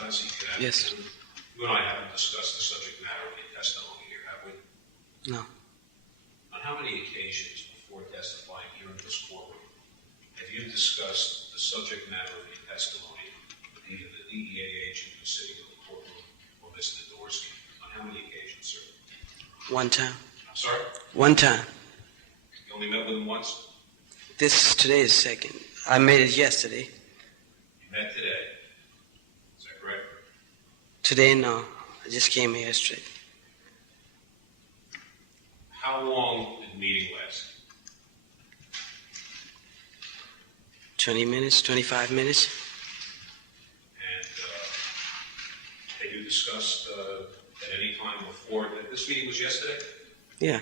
Ghazi. Yes. You and I haven't discussed the subject matter of your testimony here, have we? No. On how many occasions before testifying here in this courtroom have you discussed the subject matter of your testimony with either the DEA agent who's sitting in the courtroom or Mr. Dorsky? On how many occasions, sir? One time. I'm sorry? One time. You only met with him once? Today is second. I made it yesterday. You met today. Is that correct? Today, no. I just came here straight. How long did the meeting last? 20 minutes, 25 minutes. And had you discussed at any time before, this meeting was yesterday? Yeah.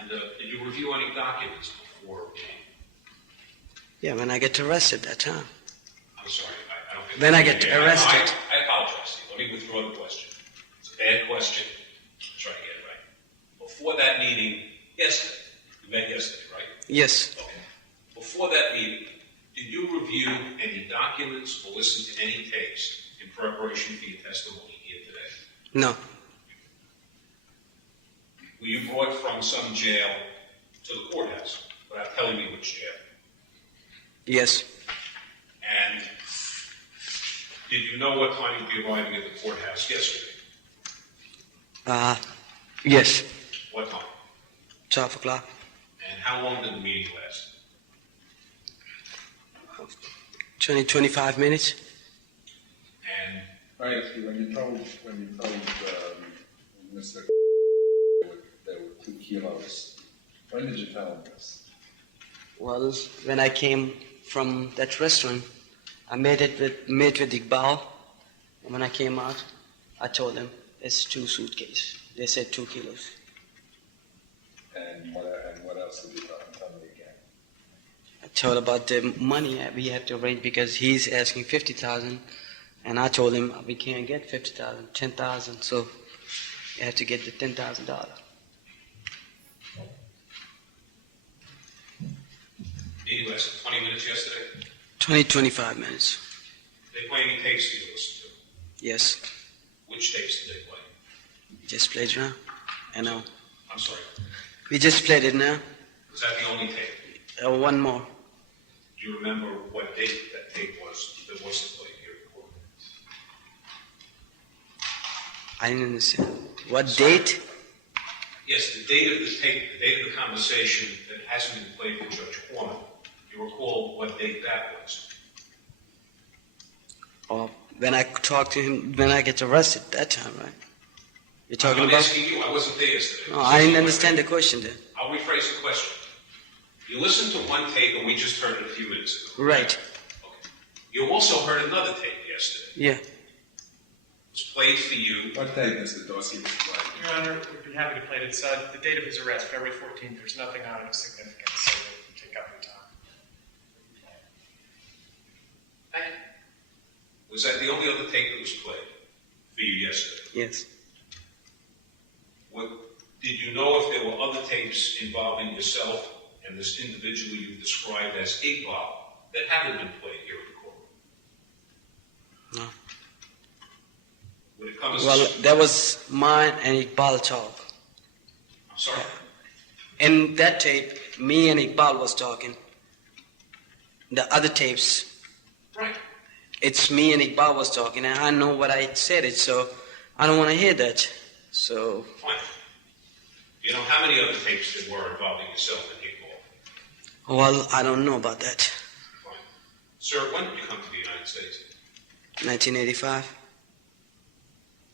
And did you review any documents before meeting? Yeah, when I get arrested that time. I'm sorry, I don't get When I get arrested. I apologize to you. Let me withdraw the question. It's a bad question. I'm trying to get it right. Before that meeting, yesterday, you met yesterday, right? Yes. Okay. Before that meeting, did you review any documents or listen to any tapes in preparation for your testimony here today? No. Were you brought from some jail to the courthouse without telling me which jail? Yes. And did you know what time you'd be arriving at the courthouse yesterday? Yes. What time? 12 o'clock. And how long did the meeting last? 20, 25 minutes. And Right, when you told Mr. there were 2 kilos, when did you tell him this? Well, when I came from that restaurant, I met with Iqbal. And when I came out, I told them it's 2 suitcases. They said 2 kilos. And what else did you tell him? Tell me again. I told about the money we have to arrange because he's asking 50,000, and I told him we can't get 50,000, 10,000, so you have to get the $10,000. meeting lasted 20 minutes yesterday? 20, 25 minutes. Did they play any tapes for you to listen to? Yes. Which tapes did they play? Just played it now. I know. I'm sorry. We just played it now. Was that the only tape? One more. Do you remember what date that tape was that wasn't played here in court? I didn't understand. What date? Yes, the date of the tape, the date of the conversation that hasn't been played with Judge Korman. Do you recall what date that was? Or when I talked to him, when I get arrested, that time, right? You're talking I'm about? asking you. I wasn't there yesterday. No, I didn't understand the question then. I'll rephrase the question. You listened to one tape and we just heard it a few minutes ago. Right. Okay. You also heard another tape yesterday. Yeah. It was played for you. What day, Mr. Dorsky? Your Honor, we'd be happy to play it. It's the date of his arrest, February 14th. There's nothing on it of significance, so we'll take up your time. Was that the only other tape that was played for you yesterday? Yes. Did you know if there were other tapes involving yourself and this individual you described as Iqbal that haven't been played here in court? No. Would it come as Well, that was mine and Iqbal talk. I'm sorry? In that tape, me and Iqbal was talking. The other tapes, Right. it's me and Iqbal was talking, and I know what I said it, so I don't want to hear that. So, Fine. You know how many other tapes there were involving yourself and Iqbal? well, I don't know about that. Fine. Sir, when did you come to the United States? 1985,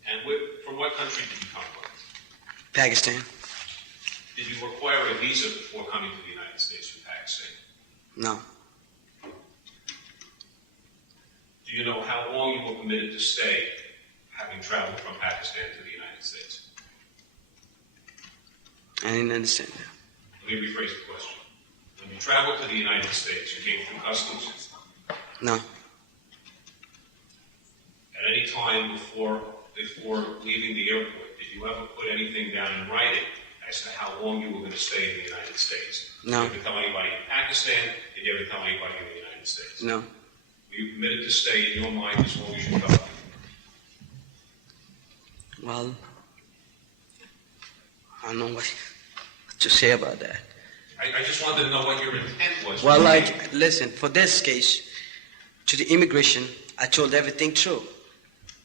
And from what country did you come from? Pakistan. Did you require a visa before coming to the United States from Pakistan? No. Do you know how long you were permitted to stay, having traveled from Pakistan to the United States? I didn't understand that. Let me rephrase the question. When you traveled to the United States, you came through customs. No. At any time before leaving the airport, did you ever put anything down in writing as to how long you were going to stay in the United States? No. Did you ever tell anybody in Pakistan? Did you ever tell anybody in the United States? No. Were you permitted to stay in your mind as long as you felt like you Well, I don't know what to say about that. I just wanted to know what your intent was. Well, listen, for this case, to the immigration, I told everything true.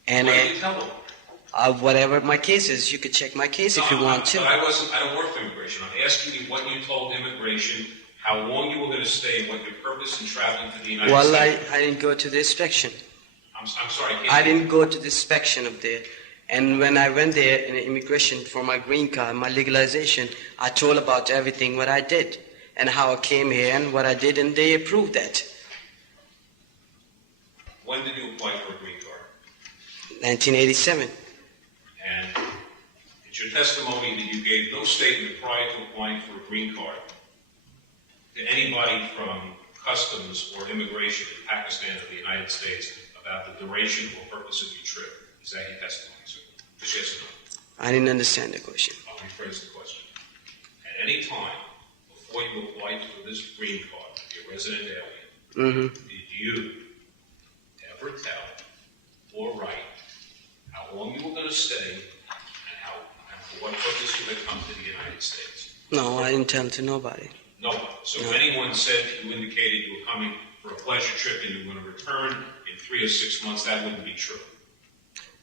And What did you tell them? whatever my case is, you could check my case if you want to. But I don't work for immigration. I'm asking you what you told immigration, how long you were going to stay, and what your purpose in traveling to the United Well, States. I didn't go to the inspection. I'm sorry, I didn't go to the inspection up there. And when I went there in immigration for my green card, my legalization, I told about everything what I did and how I came here and what I did, and they approved that. When did you apply for a green card? 1987. And it's your testimony that you gave no statement prior to applying for a green card to anybody from customs or immigration in Pakistan or the United States about the duration or purpose of your trip. Is that your testimony, sir? Just yes or no? I didn't understand the question. I'll rephrase the question. At any time before you applied for this green card, your resident alien, did you ever tell or write how long you were going to stay and for what purpose you had come to the United States? No, I didn't tell to nobody. No. So if anyone said you indicated you were coming for a pleasure trip and you were going to return in 3 or 6 months, that wouldn't be true.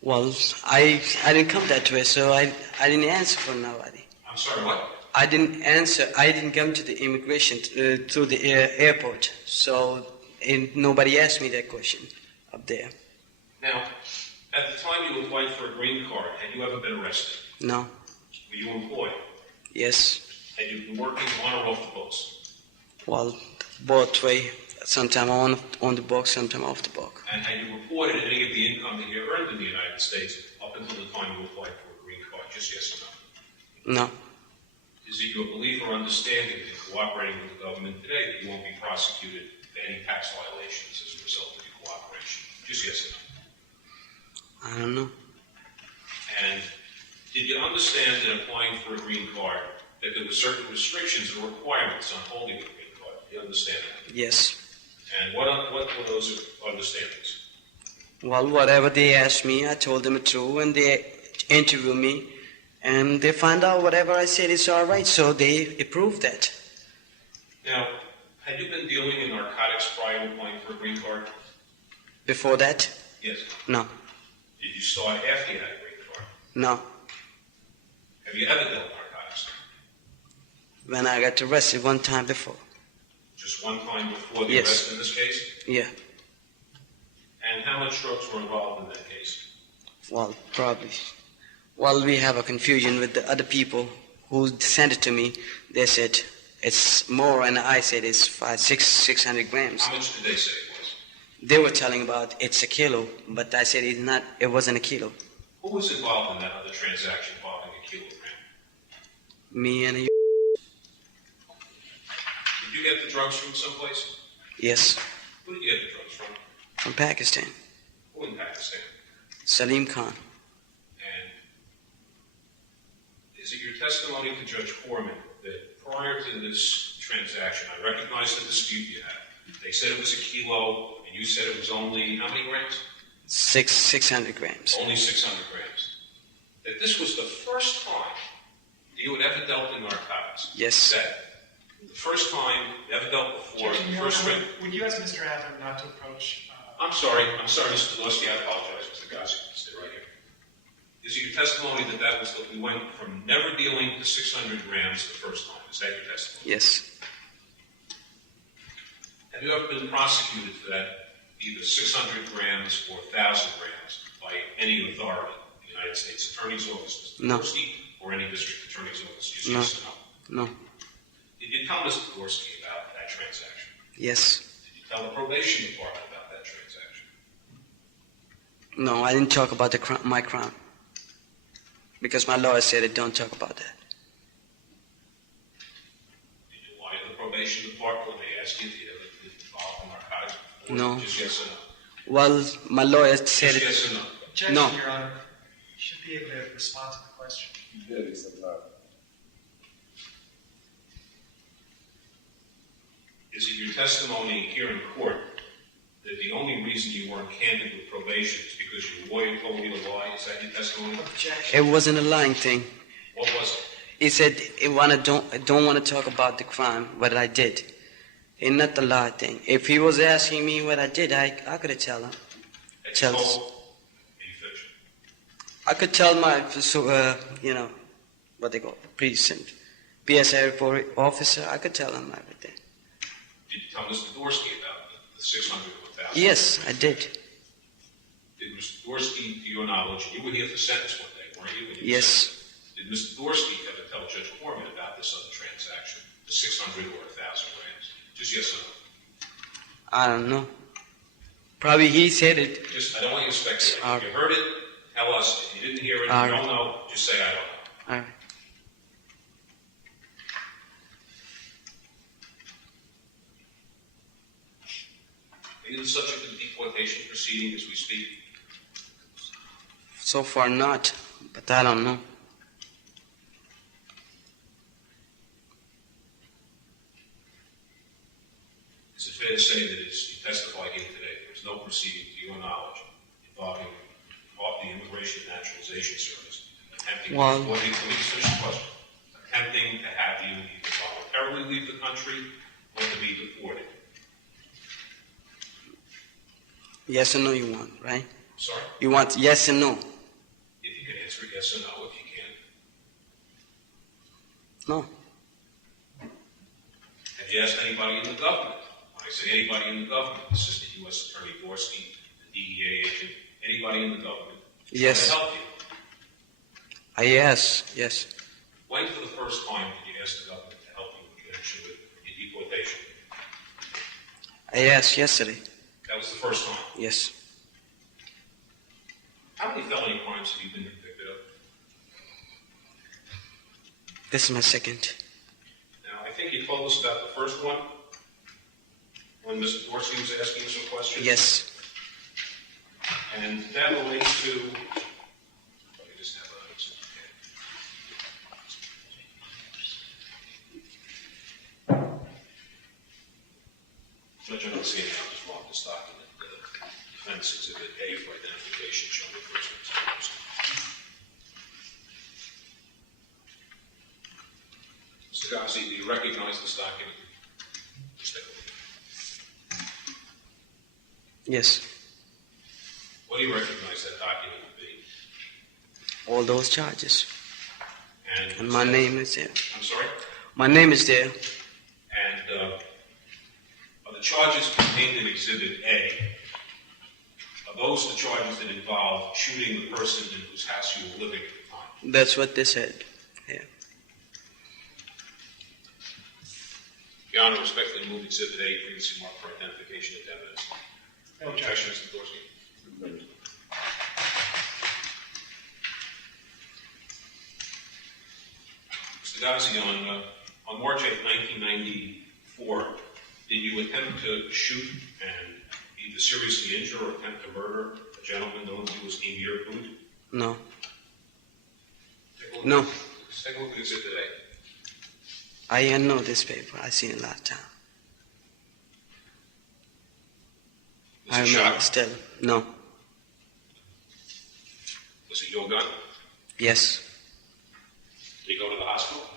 Well, I didn't come that way, so I didn't answer for nobody. I'm sorry, what? I didn't answer. I didn't come to the immigration through the airport, so nobody asked me that question up there. Now, at the time you applied for a green card, had you ever been arrested? No. Were you employed? Yes. Had you been working on or off the books? Well, both way. Sometime on the book, sometime off the book. And had you reported any of the income that you earned in the United States up until the time you applied for a green card? Just yes or no? No. Is it your belief or understanding that cooperating with the government today that you won't be prosecuted for any tax violations as a result of your cooperation? Just yes or no? I don't know. And did you understand in applying for a green card that there were certain restrictions or requirements on holding a green card? Do you understand that? Yes. And what were those understandings? Well, whatever they asked me, I told them true, and they interviewed me, and they found out whatever I said is all right, so they approved that. Now, had you been dealing in narcotics prior to applying for a green card? Before that? Yes. No. Did you start after you had a green card? No. Have you ever dealt narcotics? When I got arrested one time before. Just one time before the Yes. arrest in this case? Yeah. And how much drugs were involved in that case? Well, probably. Well, we have a confusion with the other people who sent it to me. They said it's more, and I said it's 600 grams. How much did they say it was? They were telling about it's a kilo, but I said it's not. It wasn't a kilo. Who was involved in that other transaction involving a kilogram? Me and Did you get the drugs from someplace? yes, Who did you get the drugs from? from Pakistan. Who in Pakistan? Salim Khan. And is it your testimony to Judge Korman that prior to this transaction, I recognize the dispute you had. They said it was a kilo, and you said it was only how many grams? 600 grams. Only 600 grams. That this was the first time you had ever dealt in narcotics. Yes. That the first time you ever dealt before, Judge, the first time. would you ask Mr. Adler not to approach? I'm sorry, Mr. Dorsky, I apologize, Mr. Ghazi, stay right here. Is it your testimony that was that we went from never dealing to 600 grams the first time? Is that your testimony? Yes. Have you ever been prosecuted for that, either 600 grams or 1,000 grams, by any authority, the United States Attorney's Office, Mr. No. Dorsky, or any district attorney's office? Just No. yes or no? No. Did you tell Mr. Dorsky about that transaction? Yes. Did you tell the probation department about that transaction? No, I didn't talk about my crime. Because my lawyer said don't talk about that. Did you lie to the probation department when they asked you if you ever been involved in narcotics before? No. Just yes or no? Well, my lawyer said Just it. yes or no? Objection, No. Your Honor. You should be able to respond to the question. Yeah, he said no. Is it your testimony here in court that the only reason you weren't candid with probation is because your lawyer told you to lie? Is that your testimony? It wasn't a lying thing. What was it? He said, I don't want to talk about the crime, what I did. And not the lie thing. If he was asking me what I did, I could have tell him. It's told in fiction. I could tell my, what they call precinct, PSI report officer, I could tell him everything. Did you tell Mr. Dorsky about the 600 or 1,000? Yes, I did. Did Mr. Dorsky, to your knowledge, you were here for sentence one day, weren't you? When you were Yes. sentenced? Did Mr. Dorsky ever tell Judge Korman about this other transaction, the 600 or 1,000 grams? Just yes or no? I don't know. Probably he said it. Just, I don't want you to speculate. All If you heard it, tell us. If you didn't hear it, All you right. don't know, just say I don't know. All right. Are you the subject of the deportation proceeding as we speak? So far not, but I don't know. Is it fair to say that as you testify here today, there is no proceeding to your knowledge involving the Immigration and Naturalization Service attempting Well- let me just finish the question. Attempting to have you either voluntarily leave the country or to be deported? Yes or no you want, right? Sorry? You want yes and no? If you can answer yes or no, if you can. No. Have you asked anybody in the government? When I say anybody in the government, Assistant U.S. Attorney Dorsky, the DEA agent, anybody in the government, Yes. to help you. Yes. When for the first time did you ask the government to help you in connection with your deportation? I asked yesterday. That was the first time. Yes. How many felony crimes have you been convicted of? This is my second. Now, I think you told us about the first one when Mr. Dorsey was asking you some questions. Yes. And that relates to, let me just have a Judge, I don't see it now. Just mark this document, Defense Exhibit A for identification showing the person as terrorist. Mr. Ghazi, do you recognize this document? Just take a look. Yes. What do you recognize that document to be? All those charges. And my name is there. I'm sorry? My name is there. And are the charges contained in Exhibit A, are those the charges that involve shooting the person in whose house you were living at the time? That's what they said. Yeah. Your Honor, respectfully move Exhibit A, previously marked for identification of evidence. No objection, Mr. Dorsey. Mr. Ghazi, on March 8, 1994, did you attempt to shoot and either seriously injure or attempt to murder a gentleman known to you as Emir Boot? No. Take a look- No. Take a look at Exhibit A. I know this paper. I seen it last time. Was I it remember shot? still. No. Was it your gun? Yes. Did you go to the hospital?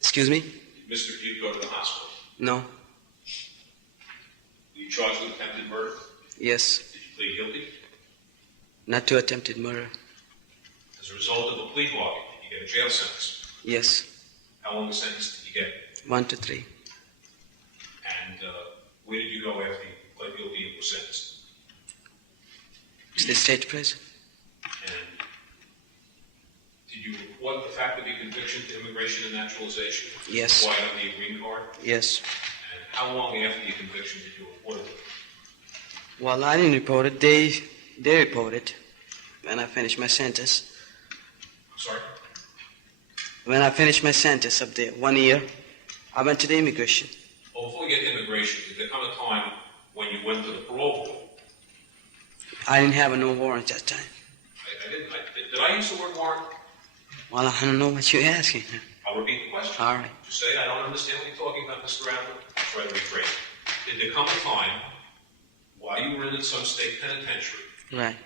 Excuse me? Did you go to the hospital? No. Were you charged with attempted murder? Yes. Did you plead guilty? Not to attempted murder. As a result of a plea bargain, did you get a jail sentence? Yes. How long a sentence did you get? 1 to 3. And where did you go after you pled guilty and were sentenced? To the state prison. And did you report the fact of your conviction to Immigration and Naturalization? Yes. Why on your green card? Yes. And how long after your conviction did you report it? Well, I didn't report it. They reported when I finished my sentence. I'm sorry? When I finished my sentence up there, 1 year, I went to the immigration. Well, before we get to immigration, did there come a time when you went to the parole board? I didn't have no warrant that time. I didn't. Did I use the word warrant? Well, I don't know what you're asking. I'll repeat the question. All right. Just say, I don't understand what you're talking about, Mr. Adler. Try to rephrase. Did there come a time while while you were in some state penitentiary, Right.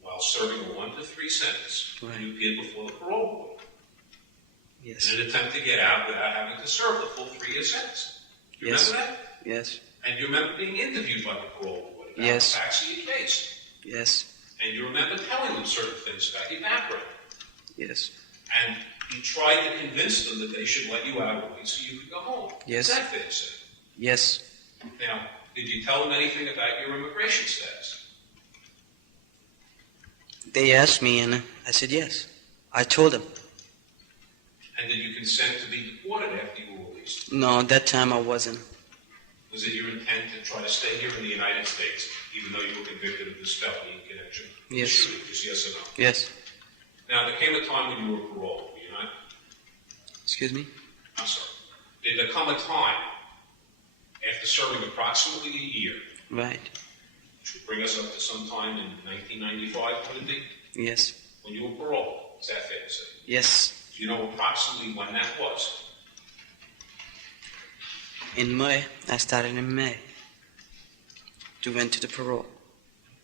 while serving a 1 to 3 sentence, Right. you appeared before the parole board Yes. in an attempt to get out without having to serve the full 3-year sentence. Do you Yes. remember that? Yes. And you remember being interviewed by the parole board about Yes. the facts of your case. Yes. And you remember telling them certain things about your background. Yes. And you tried to convince them that they should let you out early so you could go home. Yes. Is that fair to say? Yes. Now, did you tell them anything about your immigration status? They asked me, and I said yes. I told them. And did you consent to be deported after you were released? No, that time I wasn't. Was it your intent to try to stay here in the United States, even though you were convicted of this felony in connection? Yes. Shooting? Just yes or no? Yes. Now, there came a time when you were paroled, were you not? Excuse me? I'm sorry. Did there come a time, after serving approximately a year, Right. which would bring us up to sometime in 1995, would it be, Yes. when you were paroled? Is that fair to say? Yes. Do you know approximately when that was? In May. I started in May. To went to the parole.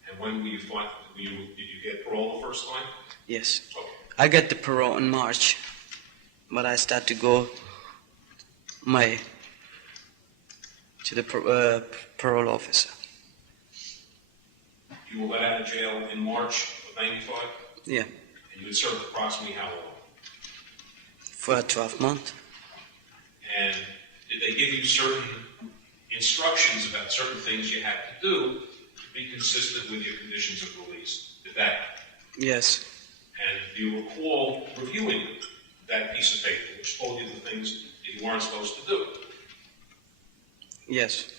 And when were you did you get parole the first time? Yes. Okay. I got the parole in March. But I started to go May to the parole officer. You were let out of jail in March of 95? Yeah. And you had served approximately how long? For 12 months. And did they give you certain instructions about certain things you had to do to be consistent with your conditions of release? Did that? Yes. And do you recall reviewing that piece of paper which told you the things that you weren't supposed to do? Yes.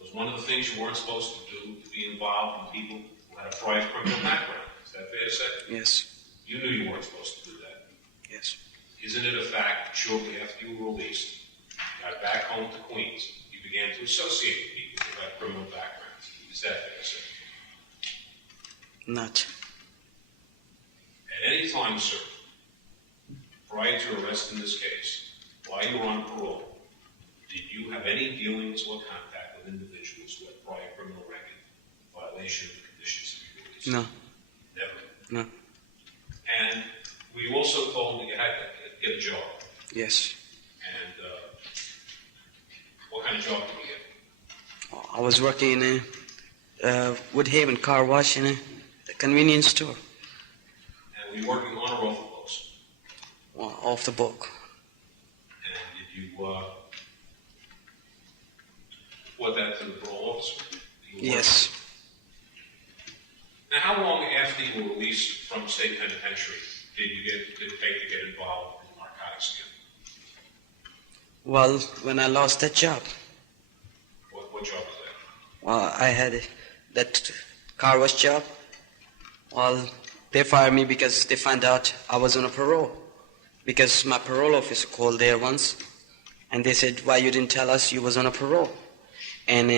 Was one of the things you weren't supposed to do to be involved in people who had a prior criminal background? Is that fair to say? Yes. You knew you weren't supposed to do that. Yes. Isn't it a fact that shortly after you were released, you got back home to Queens, you began to associate with people who had criminal backgrounds? Is that fair to say? Not. At any time, sir, prior to arrest in this case, while you were on parole, did you have any dealings or contact with individuals who had prior criminal record in violation of the conditions of your release? No. Never. No. And were you also told that you had to get a job? Yes. And what kind of job did you get? I was working in a Woodhaven car wash in a convenience store. And were you working on or off the books? Well, off the book. And did you report that to the parole officer? Yes. Now, how long after you were released from state penitentiary did it take to get involved in narcotics again? Well, when I lost that job, What job was that? well, I had that car wash job. Well, they fired me because they found out I was on a parole. Because my parole officer called there once, and they said, why you didn't tell us you was on a parole? And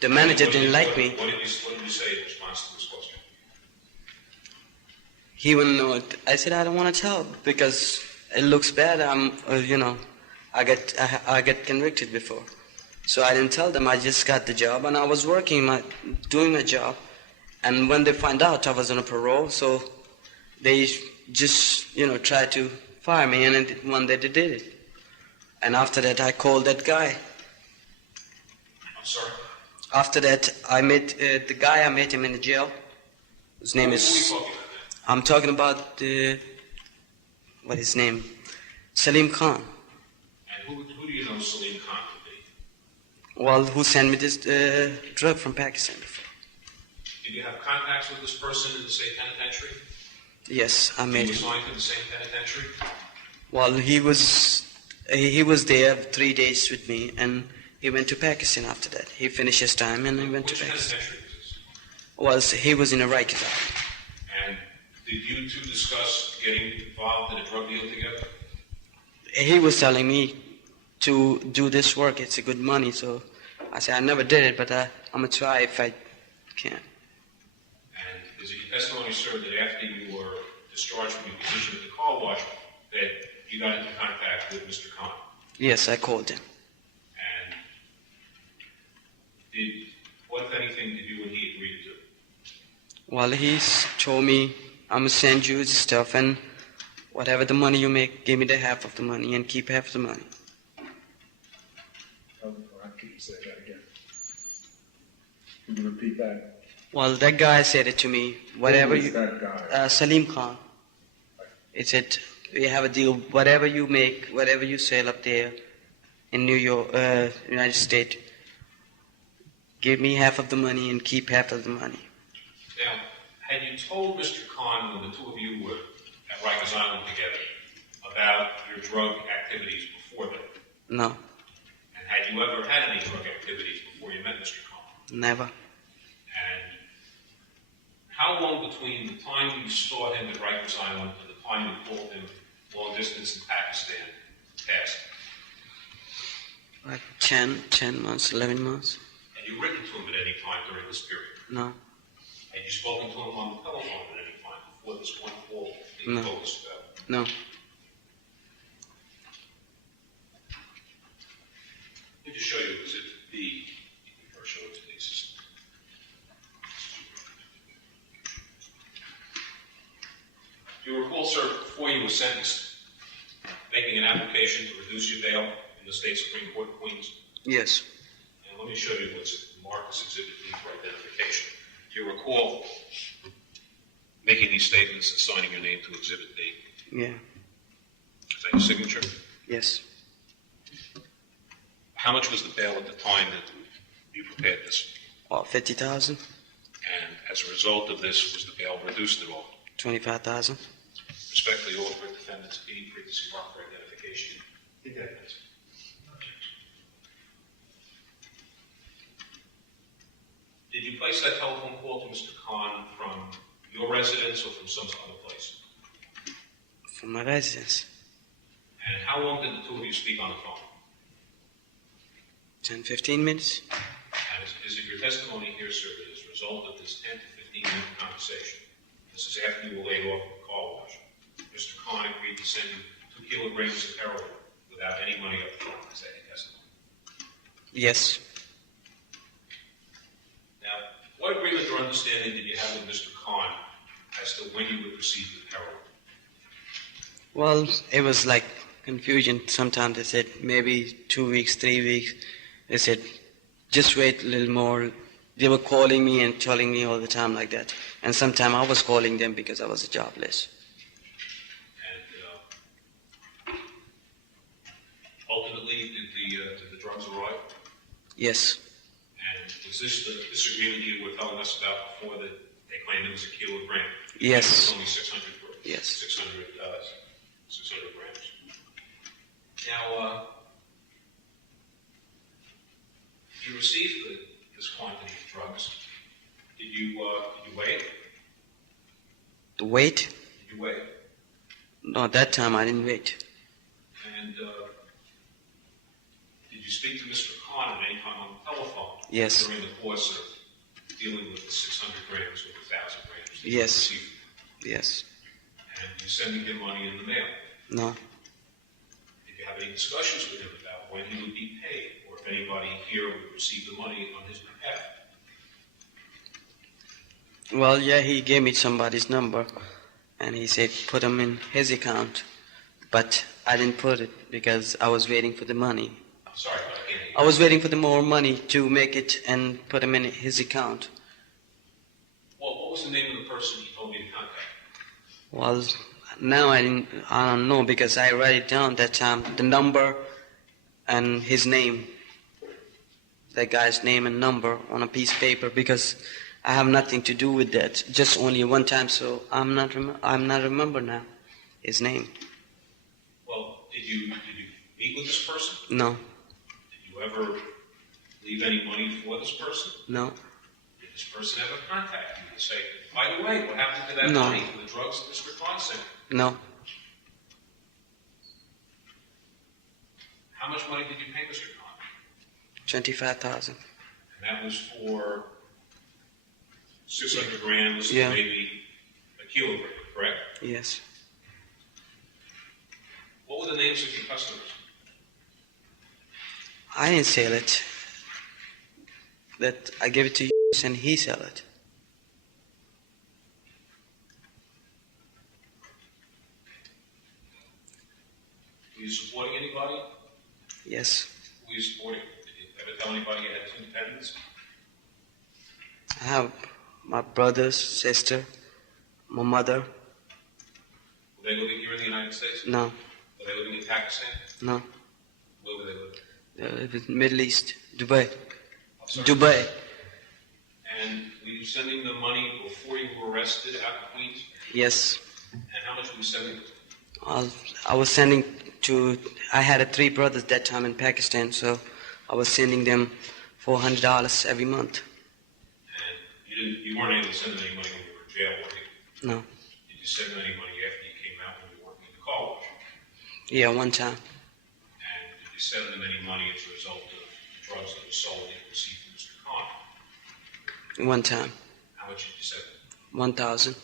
the manager didn't like me. What did you say in response to this question? He wouldn't know it. I said, I don't want to tell because it looks bad. I get convicted before. So I didn't tell them. I just got the job and I was working, doing my job. And when they find out I was on a parole, so they just, tried to fire me. And one day they did it. And after that, I called that guy. I'm sorry? After that, I met the guy. I met him in the jail. His name Who are is. you talking about? I'm talking about what his name? Salim Khan. And who do you know Salim Khan to be? Well, who sent me this drug from Pakistan before? Did you have contacts with this person in the state penitentiary? Yes, I He met was him. assigned to the same penitentiary? Well, he was there 3 days with me, and he went to Pakistan after that. He finished his time, and he went to Which Pakistan. penitentiary was this? Well, he was in Iraq. And did you two discuss getting involved in a drug deal together? He was telling me to do this work. It's a good money, so I said I never did it, but I'm gonna try if I can. And is it your testimony, sir, that after you were discharged from your position at the car wash, that you got into contact with Mr. Khan? Yes, I called him. And what, if Well, he's told me I'm gonna send you the stuff, and whatever the money you make, give me the half of the money and keep half the money. How can you say that again? Can you repeat that? Well, that guy said it to me. Whatever Who is you, that guy? Salim Khan. He said we have a deal. Whatever you make, whatever you sell up there in New York, United States, give me half of the money and keep half of the money. Now, had you told Mr. Khan when the two of you were at Rikers Island together about your drug activities before that? No, And had you ever had any drug activities before you met Mr. Khan? never. And how long between the time you saw him at Rikers Island and the time you called him long distance in Pakistan passed? Like 10 months, 11 months. Had you written to him at any time during this period? No, Had you spoken to him on the telephone at any time before this one call that you No. told us about? no. Let me just show you Exhibit B. You can first show it to the assistant. You recall, sir, before you were sentenced, making an application to reduce your bail in the State Supreme Court of Queens? Yes, And let me show you what's marked as Exhibit B for identification. Do you recall making these statements and signing your name to Exhibit B? yeah, Is that your signature? yes. How much was the bail at the time that you prepared this? 50,000, And as a result of this, was the bail reduced at all? 25,000. Respectfully offer defendants B, previously marked for identification. Indictments. Did you place that telephone call to Mr. Khan from your residence or from some other place? From my residence. And how long did the two of you speak on the phone? 10, 15 minutes. And is it your testimony here, sir, that as a result of this 10 to 15-minute conversation, this is after you were laid off from the car wash, Mr. Khan agreed to send you 2 kilograms of heroin without any money up front? Is that your testimony? Yes. Now, what agreement or understanding did you have with Mr. Khan as to when you would receive the heroin? Well, it was like confusion. Sometimes they said maybe 2 weeks, 3 weeks. They said, just wait a little more. They were calling me and telling me all the time like that. And sometimes I was calling them because I was jobless. And ultimately, did the drugs arrive? Yes, And was this the disagreement you were telling us about before that they claimed it was a kilogram? Yes. It was only 600 grams. Yes. 600 grams. Now, you received this quantity of drugs. Did you weigh it? the weight? Did you weigh it? No, that time I didn't wait. And did you speak to Mr. Khan at any time on the telephone? Yes. During the course of dealing with the 600 grams or the 1,000 grams? that you Yes. received? Yes. And you sending him money in the mail? No. Did you have any discussions with him about when he would be paid, or if anybody here would receive the money on his behalf? Well, yeah, he gave me somebody's number, and he said put him in his account. But I didn't put it because I was waiting for the money. I'm sorry, but I can't hear you. I was waiting for the more money to make it and put him in his account. Well, what was the name of the person you told me to contact? Well, now I don't know because I write it down that time, the number and his name, that guy's name and number on a piece of paper because I have nothing to do with that. Just only one time, so I'm not remember now his name. Well, did you meet with this person? No, Did you ever leave any money for this person? no, Did this person ever contact you and say, by the way, what happened to that No. money for the drugs that Mr. Khan sent? no. How much money did you pay Mr. Khan? 25,000. And that was for 600 grams, Yeah. maybe a kilogram, correct? Yes. What were the names of your customers? I didn't sell it. That I gave it to you and he sell it. supporting anybody? Yes. Who were you supporting? Did you ever tell anybody you had two dependents? I have my brothers, sister, my mother. Were they living here in the United States? No, Were they living in Pakistan? no. Where were they living? They live in Middle East, Dubai. I'm sorry? Dubai. And were you sending them money before you were arrested out of Queens? Yes. And how much were you sending? I was sending to, I had 3 brothers that time in Pakistan, so I was sending them $400 every month. And you weren't able to send them any money when you were in jail, were you? No. Did you send them any money after you came out when you were working in the car wash? Yeah, one time. And did you send them any money as a result of the drugs that were sold and received from Mr. Khan? One time. How much did you send them? 1,000.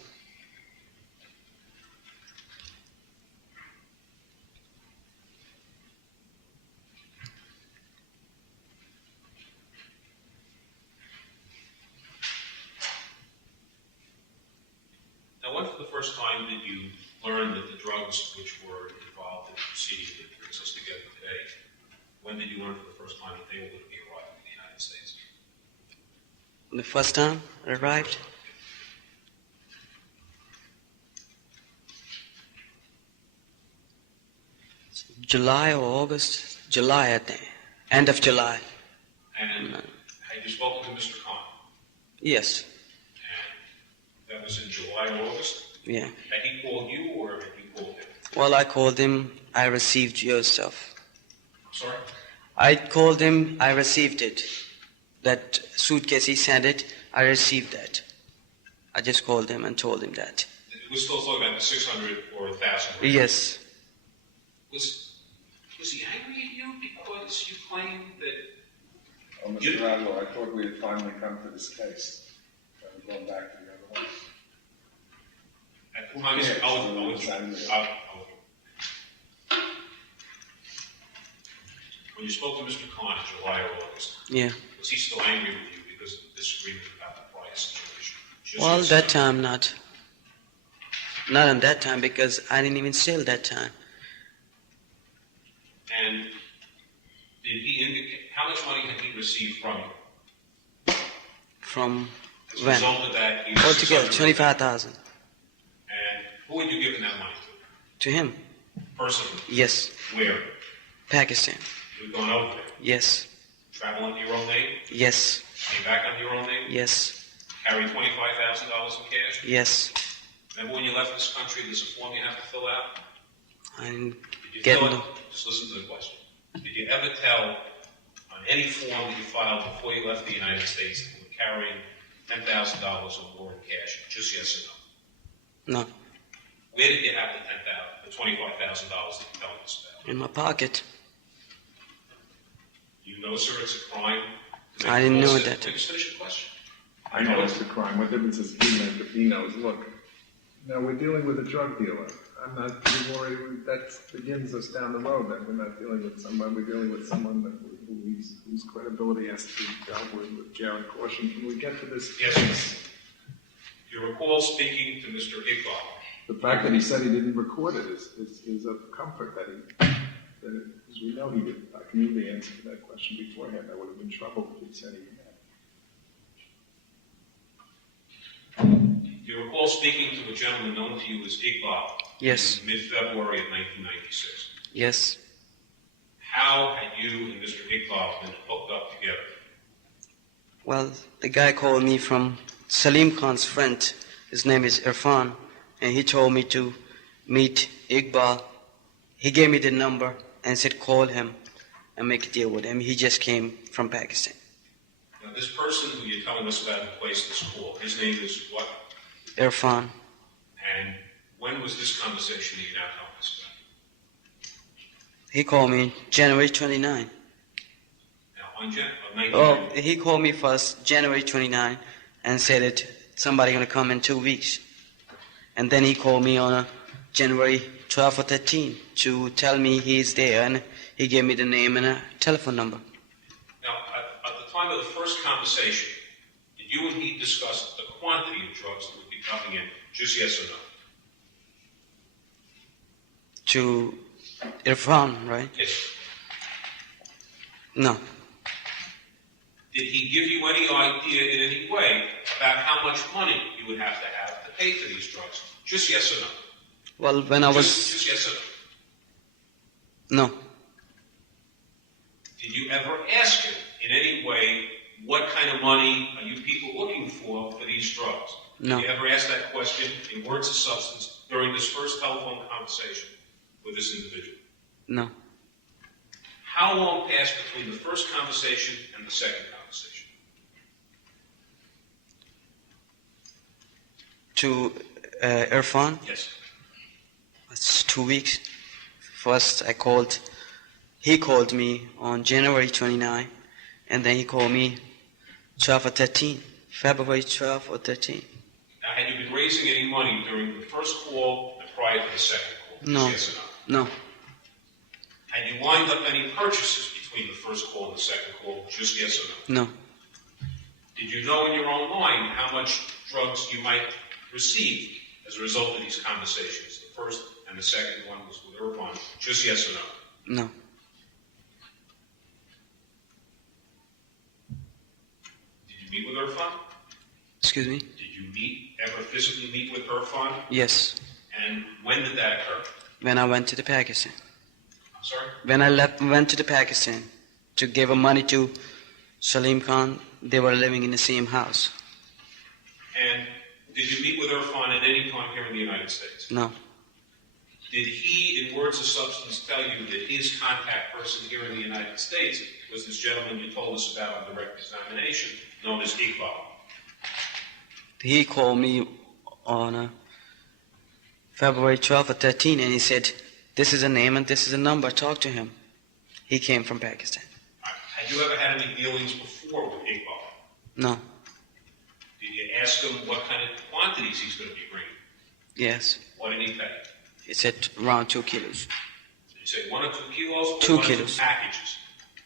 Now, when for the first time did you learn that the drugs which were involved in the proceeding that brings us together today, when did you learn for the first time that they were going to be arriving in the United States? The first time I arrived? July or August? July, I think. End of July. And had you spoken to Mr. Khan? Yes. And that was in July or August? Yeah. Had he called you or had you called him? Well, I called him, I received your stuff. I'm sorry? I called him, I received it. That suitcase he sent it, I received that. I just called him and told him that. We're still talking about the 600 or 1,000. Right? Yes. Was he angry at you because you claimed that... Oh, Mr. Adler, I thought we had finally come to this case. We're going back to the other one. When you spoke to Mr. Khan in July or August, Yeah. was he still angry with you because of the disagreement about the price situation? Just Well, yes that or no? time not. Not on that time because I didn't even steal that time. And did he indicate how much money had he received from you? From As a when? result of that, he Altogether, was 25,000. And who had you given that money To him? to? Personally? Yes. Where? Pakistan. You've gone over there. Yes. Travel under your own name? Yes. Came back under your own name? Yes. Carried $25,000 in cash? Yes. Remember when you left this country, there's a form you have to fill out? I didn't Did you get fill it? no. Just listen to the question. Did you ever tell on any form that you filed before you left the United States that you were carrying $10,000 or more in cash? Just yes or no. No. Where did you have the $25,000 that you're telling us about? In my pocket. You know, sir, it's a crime. to make I didn't false know statement. that. Let me just finish the question. I know it's a crime. What difference does he make if he knows? Look, now we're dealing with a drug dealer. I'm not, that begins us down the road. That we're not dealing with someone, we're dealing with someone whose credibility has to be dealt with care and caution. Can we get to this? Yes, sir. Do you recall speaking to Mr. Iqbal? The fact that he said he didn't record it is a comfort because we know he didn't. I knew the answer to that question beforehand. I would have been troubled if he said he had. Do you recall speaking to a gentleman known to you as Iqbal? Yes. In mid-February of 1996. Yes. How had you and Mr. Iqbal been hooked up together? Well, the guy called me from Salim Khan's friend. His name is Irfan. And he told me to meet Iqbal. He gave me the number and said call him and make a deal with him. He just came from Pakistan. Now, this person who you're telling us about who placed this call, his name is what? Irfan. And when was this conversation that you're now telling us about? He called me January 29. Now, on January Oh, he called me first January 29 and said that somebody going to come in 2 weeks. And then he called me on January 12 or 13 to tell me he's there, and he gave me the name and a telephone number. Now, at the time of the first conversation, did you and he discuss the quantity of drugs that would be coming in? Just yes or no? Irfan, right? Yes. No. Did he give you any idea in any way about how much money you would have to pay for these drugs? Just yes or no? Well, when I was... Just yes or no? No. Did you ever ask him in any way, what kind of money are you people looking for these drugs? No. Did you ever ask that question in words of substance during this first telephone conversation with this individual? No. How long passed between the first conversation and the second conversation? To Irfan, Yes. it's 2 weeks. First, he called me on January 29, and then he called me 12 or 13, February 12 or 13. Now, had you been raising any money during the first call and prior to the second call? No. Yes or no? No. Had you lined up any purchases between the first call and the second call? Just yes or no? No. Did you know in your own mind how much drugs you might receive as a result of these conversations? The first and the second one was with Irfan. Just yes or no? No. Did you meet with Irfan? Excuse me? Did you ever physically meet with Irfan? Yes. And when did that occur? When I went to the Pakistan. I'm sorry? When I went to the Pakistan to give money to Salim Khan, they were living in the same house. And did you meet with Irfan at any time here in the United States? No. Did he, in words of substance, tell you that his contact person here in the United States was this gentleman you told us about on direct examination, known as Iqbal? He called me on February 12 or 13, and he said, this is a name and this is a number, talk to him. He came from Pakistan. Had you ever had any dealings before with Iqbal? No. Did you ask him what kind of quantities he's going to be bringing? Yes. What did he pay? He said around 2 kilos. Did you say 1 or 2 kilos? Or 2 1 kilos. Or 2 packages?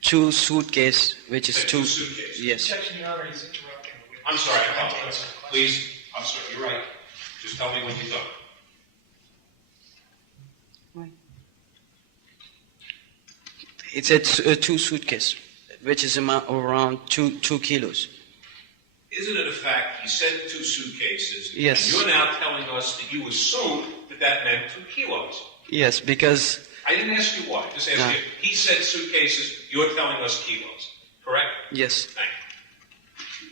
2 suitcases, which is Said 2. 2 suitcases. Yes. Objection, Your Honor, he's interrupting. I'm sorry, I apologize. Please, I'm sorry, you're right. Just tell me when you're done. He said 2 suitcases, which is around 2 kilos. Isn't it a fact he said 2 suitcases? Yes. And you're now telling us that you assumed that meant 2 kilos. Yes, because... I didn't ask you why. Just ask No. you. He said suitcases. You're telling us kilos. Correct? Yes. Thank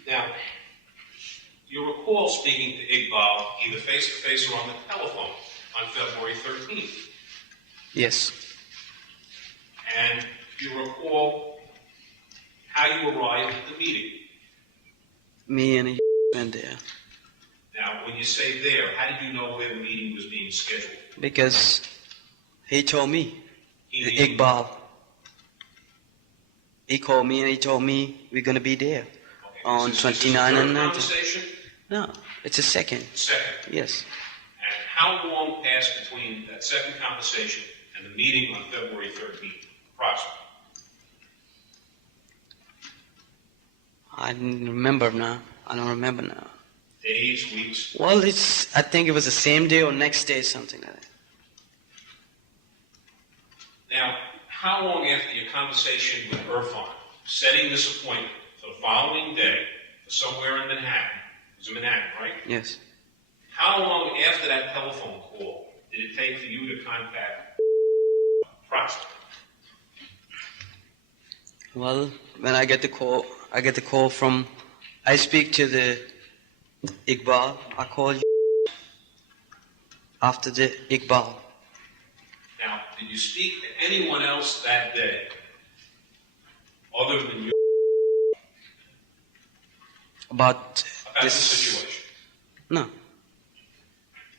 you. Now, you recall speaking to Iqbal either face-to-face or on the telephone on February 13th. Yes. And you recall how you arrived at the meeting. Me and a went there. Now, when you say there, how did you know where the meeting was being scheduled? Because he told me, He- Iqbal. He called me and he told me we're going to be there on Is this 29 a and third 19. conversation? No, it's a second. Second. Yes. And how long passed between that second conversation and the meeting on February 13th, approximately? I don't remember now. Days, weeks? Well, I think it was the same day or next day, something like that. Now, how long after your conversation with Irfan, setting this appointment for the following day for somewhere in Manhattan, it was in Manhattan, right? Yes. How long after that telephone call did it take for you to contact approximately? Well, when I get the call from, I speak to the Iqbal, I call you after the Iqbal. Now, did you speak to anyone else that day other than you About about this the situation? No.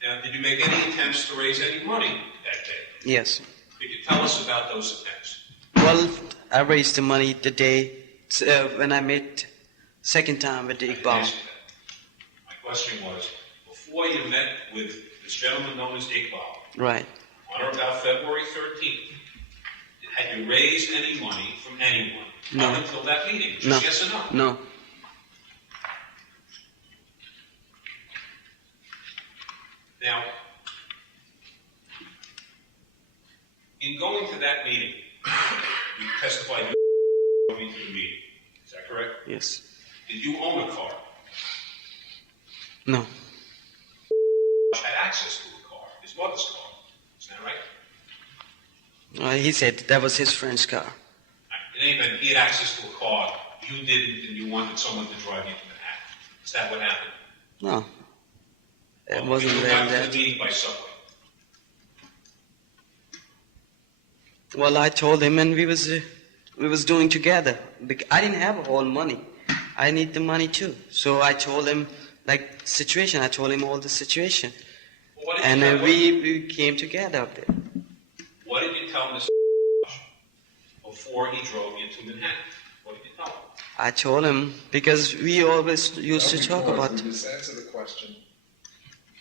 Now, did you make any attempts to raise any money that day? Yes. Could you tell us about those attempts? Well, I raised the money the day when I met second time with the I didn't Iqbal. ask you that. My question was, before you met with this gentleman known as Iqbal, Right. on or about February 13th, had you raised any money from anyone No. up until that meeting? Just No. yes or no? No. Now, In going to that meeting, you testified you were going to the meeting. Is that correct? Yes. Did you own a car? No. Had access to a car, his mother's car. Is that right? He said that was his friend's car. In any event, he had access to a car, you didn't, and you wanted someone to drive you to Manhattan. Is that what happened? No. It Well, wasn't you like got to that. the meeting by subway. Well, I told him, and we was doing together. I didn't have all money. I need the money too. So I told him, like, situation. I told him all the situation. Well, what did And you tell- we came together up there. What did you tell Mr. before he drove you to Manhattan? What did you tell him? I told him, because we always used to talk about... Just answer the question.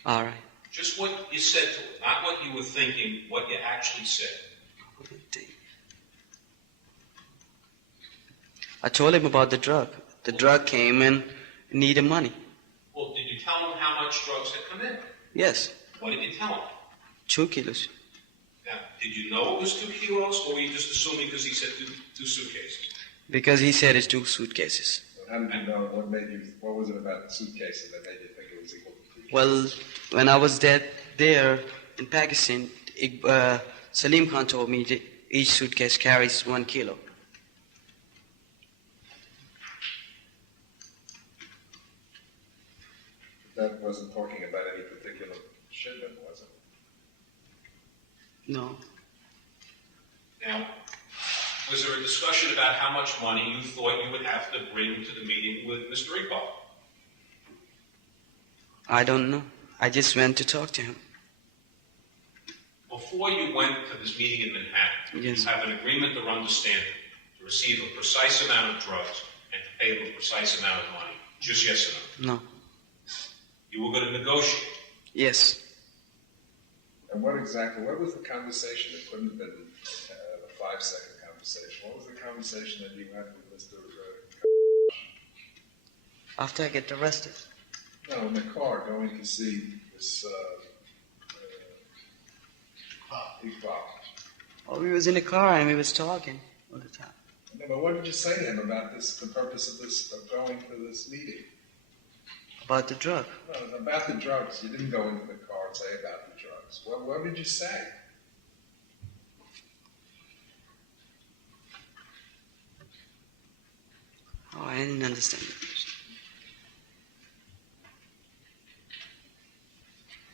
All right. Just what you said to him, not what you were thinking, what you actually said. I told him about the drug. The drug came and needed money. Well, did you tell him how much drugs had come in? Yes, What did you tell him? 2 kilos. Now, did you know it was 2 kilos, or were you just assuming because he said two suitcases? Because he said it's 2 suitcases. How did you know? What was it about the suitcases that made you think it was equal to 3 kilos? Well, when I was there in Pakistan, Salim Khan told me that each suitcase carries 1 kilo. That wasn't talking about any particular shipment, was it? No. Now, was there a discussion about how much money you thought you would have to bring to the meeting with Mr. Iqbal? I don't know. I just went to talk to him. Before you went to this meeting in Manhattan, Yes. you have an agreement or understanding to receive a precise amount of drugs and to pay them a precise amount of money. Just yes or no? No. You were going to negotiate. Yes. And what was the conversation? It couldn't have been a 5-second conversation. What was the conversation that you had with Mr. After I get arrested. No, in the car going to see this Iqbal. Oh, we was in the car and we was talking all the time. No, but what did you say to him about this, the purpose of going to this meeting? About the drug. No, about the drugs. You didn't go into the car and say about the drugs. What did you say? Oh, I didn't understand it.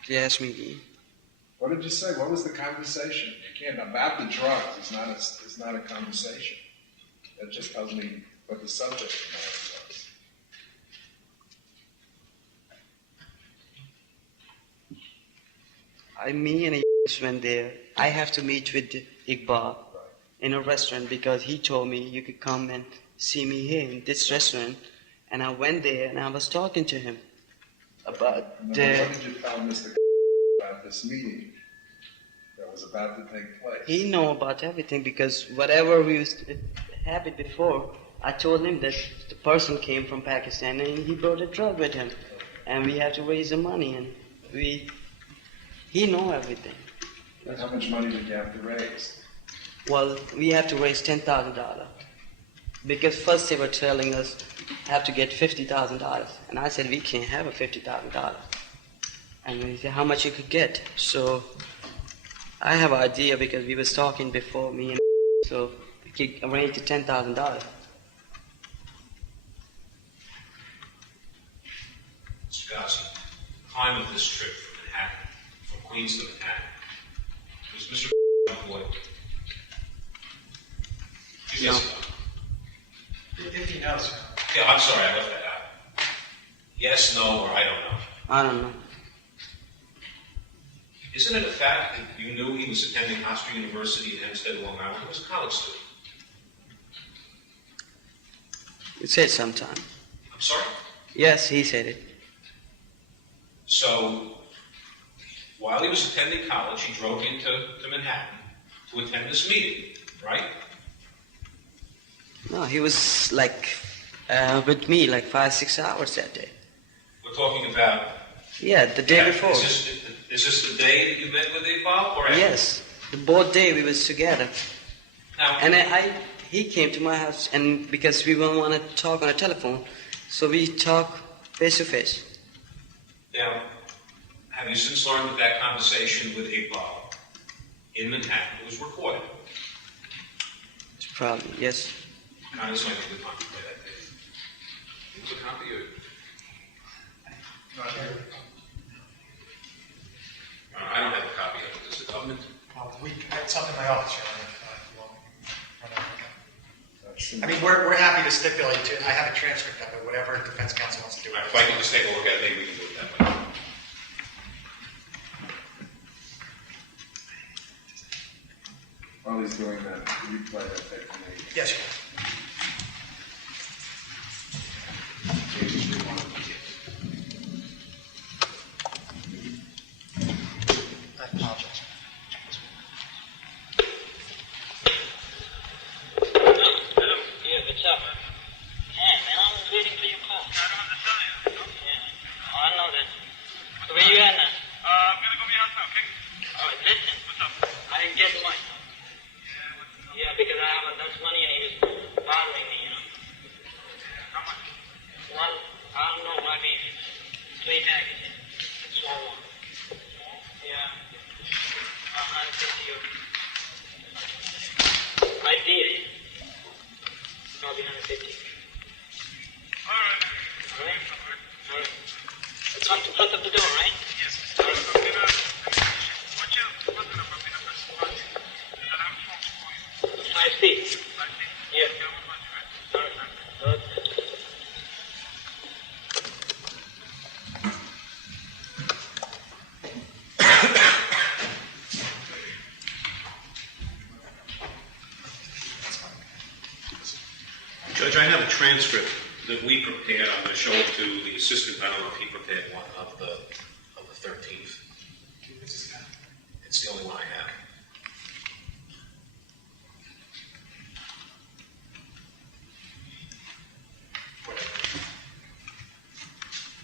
He asked me again. What did you say? What was the conversation? You can't about the drugs. It's not a conversation. That just tells me what the subject matter was. Me and a went there. I have to meet with Iqbal in a restaurant because he told me you could come and see me here in this restaurant. And I went there and I was talking to him about What the... did you tell Mr. about this meeting that was about to take place? He know about everything because whatever happened before, I told him that the person came from Pakistan and he brought a drug with him. And we had to raise the money and he know everything. And how much money did you have to raise? Well, we have to raise $10,000. Because first they were telling us have to get $50,000. And I said, we can't have a $50,000. And he said, how much you could get? So I have an idea because we was talking before me and so we could arrange the $10,000. Mr. Ghazi, the time of this trip from Manhattan, from Queens to Manhattan, was Mr. on board? Yes or no? If he knows. Yeah, I'm sorry, I left that out. Yes, no, or I don't know. I don't know. Isn't it a fact that you knew he was attending Hofstra University in Hempstead, Long Island? He was a college student. He said sometime. I'm sorry? Yes, he said it. So, while he was attending college, he drove into Manhattan to attend this meeting, right? No, he was like with me like 5-6 hours that day. We're talking about... Yeah, the day before. Is this the day that you met with Iqbal, or after? Yes, Both day we was together. Now, And he came to my house, and because we don't want to talk on a telephone, so we talk face to face. now, have you since learned that that conversation with Iqbal in Manhattan was recorded? Probably, yes. I just want to play that tape. You have a copy of it? Not here. I don't have a copy of it. Does the government? It's up in my office, Your Honor, if you want me to run over that. I mean, we're happy to stipulate to, I have a transcript of it, whatever defense counsel wants to do. All right, if I can just take a look at it, maybe we can do it that way. While he's doing that, can you play that tape for me? Yes, Your Honor. I apologize. Hello. Yeah, what's up? Yeah, man, I was waiting for your call. I don't understand you. Yeah. Oh, I know that. Where you at now? I'm gonna go to your house now, okay? All right, listen. What's up? I didn't get much. Yeah, because I have enough money and he was bothering me, you know. How much? Well, I don't know, maybe 3 packages. Small one. Yeah. 150 euros. Idea. Probably 150. All right. All right? All right. It's time to put up the door, right? Yes, Mr. I'm gonna watch out. What's the number? I'm gonna press 1. And I'm phone for you. 5 feet. I think. Yeah. Yeah, 1 month, right? All right. Okay. Judge, I have a transcript that we prepared. I'm going to show it to the assistant. I don't know if he prepared one of the 13th. It's the only one I have.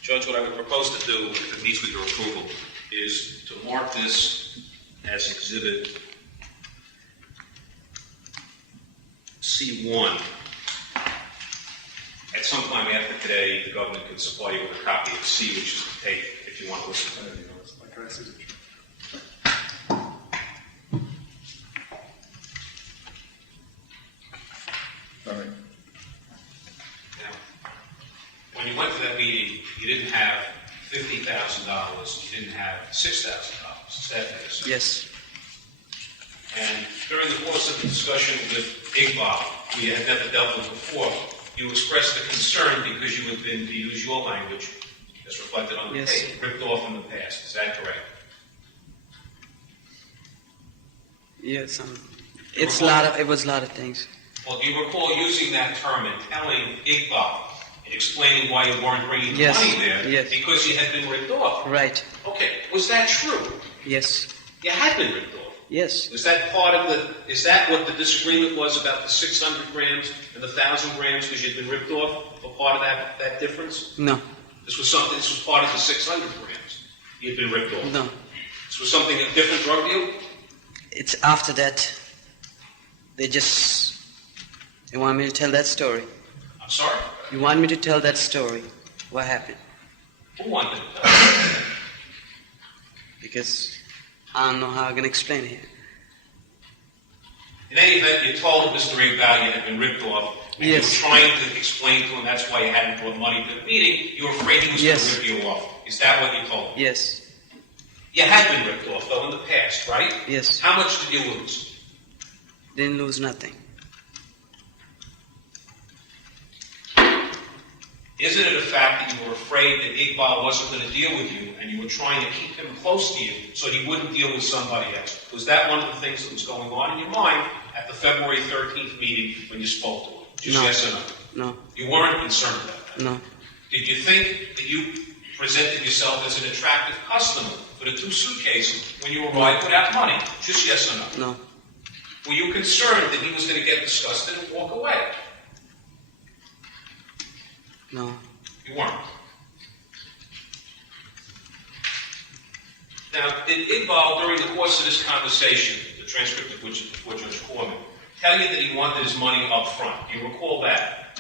Judge, what I would propose to do, if it meets with your approval, is to mark this as Exhibit C1. At some time after today, the government could supply you with a copy of C, which is the tape, if you want to listen to it. Like I said, all right. Now, when you went to that meeting, you didn't have $50,000, you didn't have $6,000. Is that fair? Yes. And during the course of the discussion with Iqbal, we had never dealt with before, you expressed a concern because you had been, to use your language, as reflected on the Yes. tape, ripped off in the past. Is that correct? Yes. It was a lot of things. Well, do you recall using that term and telling Iqbal and explaining why you weren't bringing the Yes. money there? Yes. Because you had been ripped off. Right. Okay, was that true? Yes. You had been ripped off. Yes. Is that part of the, is that what the disagreement was about the 600 grams and the 1,000 grams because you'd been ripped off for part of that difference? No. This was part of the 600 grams. You'd been ripped off. No. This was something, a different drug deal? It's after that, they want me to tell that story. I'm sorry? You want me to tell that story. What happened? Who wanted to tell? Because I don't know how I'm going to explain it here. In any event, you told Mr. Iqbal you had been ripped off, and Yes. you were trying to explain to him that's why you hadn't brought money to the meeting. You were afraid he was Yes. going to rip you off. Is that what you told him? Yes. You had been ripped off, though, in the past, right? Yes. How much did you lose? Didn't lose nothing. Isn't it a fact that you were afraid that Iqbal wasn't going to deal with you, and you were trying to keep him close to you so he wouldn't deal with somebody else? Was that one of the things that was going on in your mind at the February 13th meeting when you spoke to him? Just No. yes or no? No. You weren't concerned about that? No. Did you think that you presented yourself as an attractive customer for the 2 suitcases when you arrived without money? Just yes or no? No. Were you concerned that he was going to get disgusted and walk away? No. You weren't. Now, did Iqbal, during the course of this conversation, the transcript of which is before Judge Korman, tell you that he wanted his money up front. Do you recall that?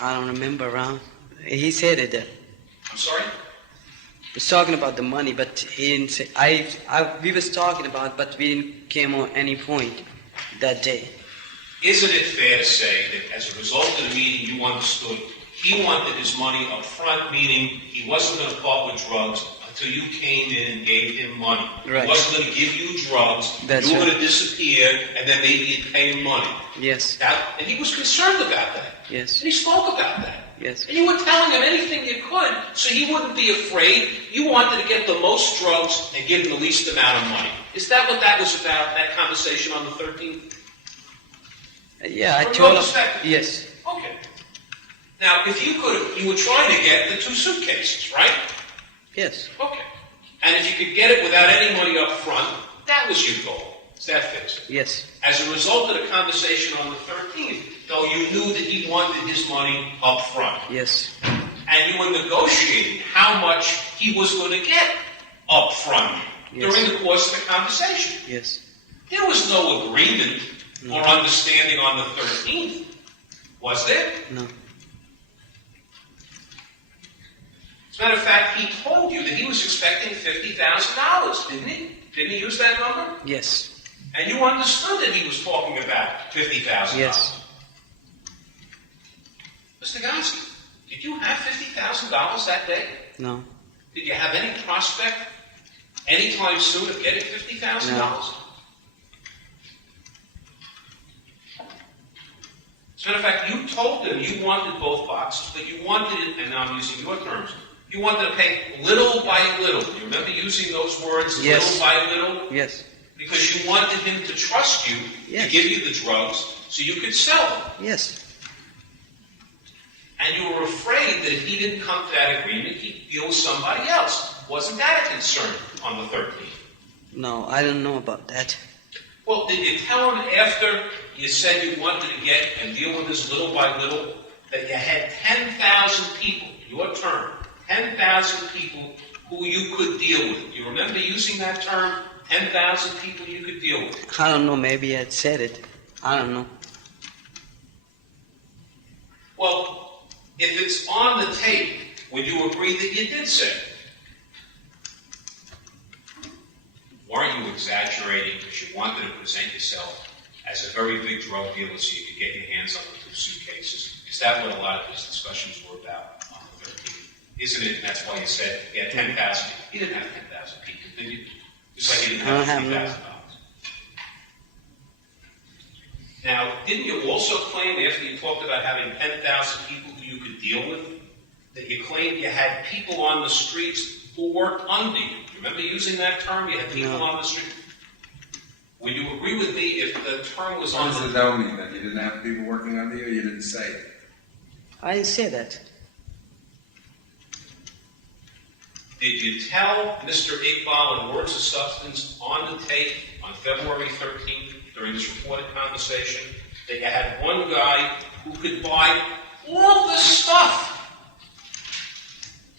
I don't remember, Ron. He said it. I'm sorry? He was talking about the money, but he didn't say. We was talking about, but we didn't came on any point that day. Isn't it fair to say that as a result of the meeting you understood he wanted his money up front, meaning he wasn't going to part with drugs until you came in and gave him money? Right. He wasn't going to give you drugs, That's you were right. going to disappear, and then maybe he'd pay him money. Yes, Now, and he was concerned about that. yes, And he spoke about that. yes, And you were telling him anything you could so he wouldn't be afraid. You wanted to get the most drugs and give him the least amount of money. Is that what that was about, that conversation on the 13th? yeah. I From told your him. perspective? Yes, Okay. Now, if you could, you were trying to get the 2 suitcases, right? yes, Okay. And if you could get it without any money up front, that was your goal. Is that fair? yes, As a result of the conversation on the 13th, though, you knew that he wanted his money up front. yes, And you were negotiating how much he was going to get up front Yes. during the course of the conversation. yes. There was no agreement or understanding on the 13th, was there? No, As a matter of fact, he told you that he was expecting $50,000, didn't he? Didn't he use that number? yes, And you understood that he was talking about $50,000. yes. Mr. Ghazi, did you have $50,000 that day? No, Did you have any prospect anytime soon of getting $50,000? No. As a matter of fact, you told him you wanted both boxes, but you wanted it, and now I'm using your terms, you wanted to pay little by little. You remember using those words, Yes. little by little? yes, Because you wanted him to trust you Yes. to give you the drugs so you could sell them. yes, And you were afraid that if he didn't come to that agreement, he'd deal with somebody else. Wasn't that a concern on the 13th? no. I don't know about that. Well, did you tell him after you said you wanted to get and deal with this little by little that you had 10,000 people, your term, 10,000 people who you could deal with? You remember using that term, 10,000 people you could deal with? I don't know. Maybe I said it. I don't know. Well, if it's on the tape, would you agree that you did say it? Weren't you exaggerating because you wanted to present yourself as a very big drug dealer so you could get your hands on the 2 suitcases? Is that what a lot of these discussions were about on the 13th? Isn't it? And that's why you said you had 10,000. You didn't have 10,000 people, did you? Just like you didn't I don't have have $50,000. Now, didn't you also claim, after you talked about having 10,000 people who you could deal with, that you claimed you had people on the streets who worked under you? Remember using that term? You had people No. on the street. Would you agree with me if the term was What on does the... it though mean, that you didn't have people working under you, or you didn't say it? I didn't say that. Did you tell Mr. Iqbal in words of substance on the tape on February 13th during this reported conversation that you had one guy who could buy all the stuff?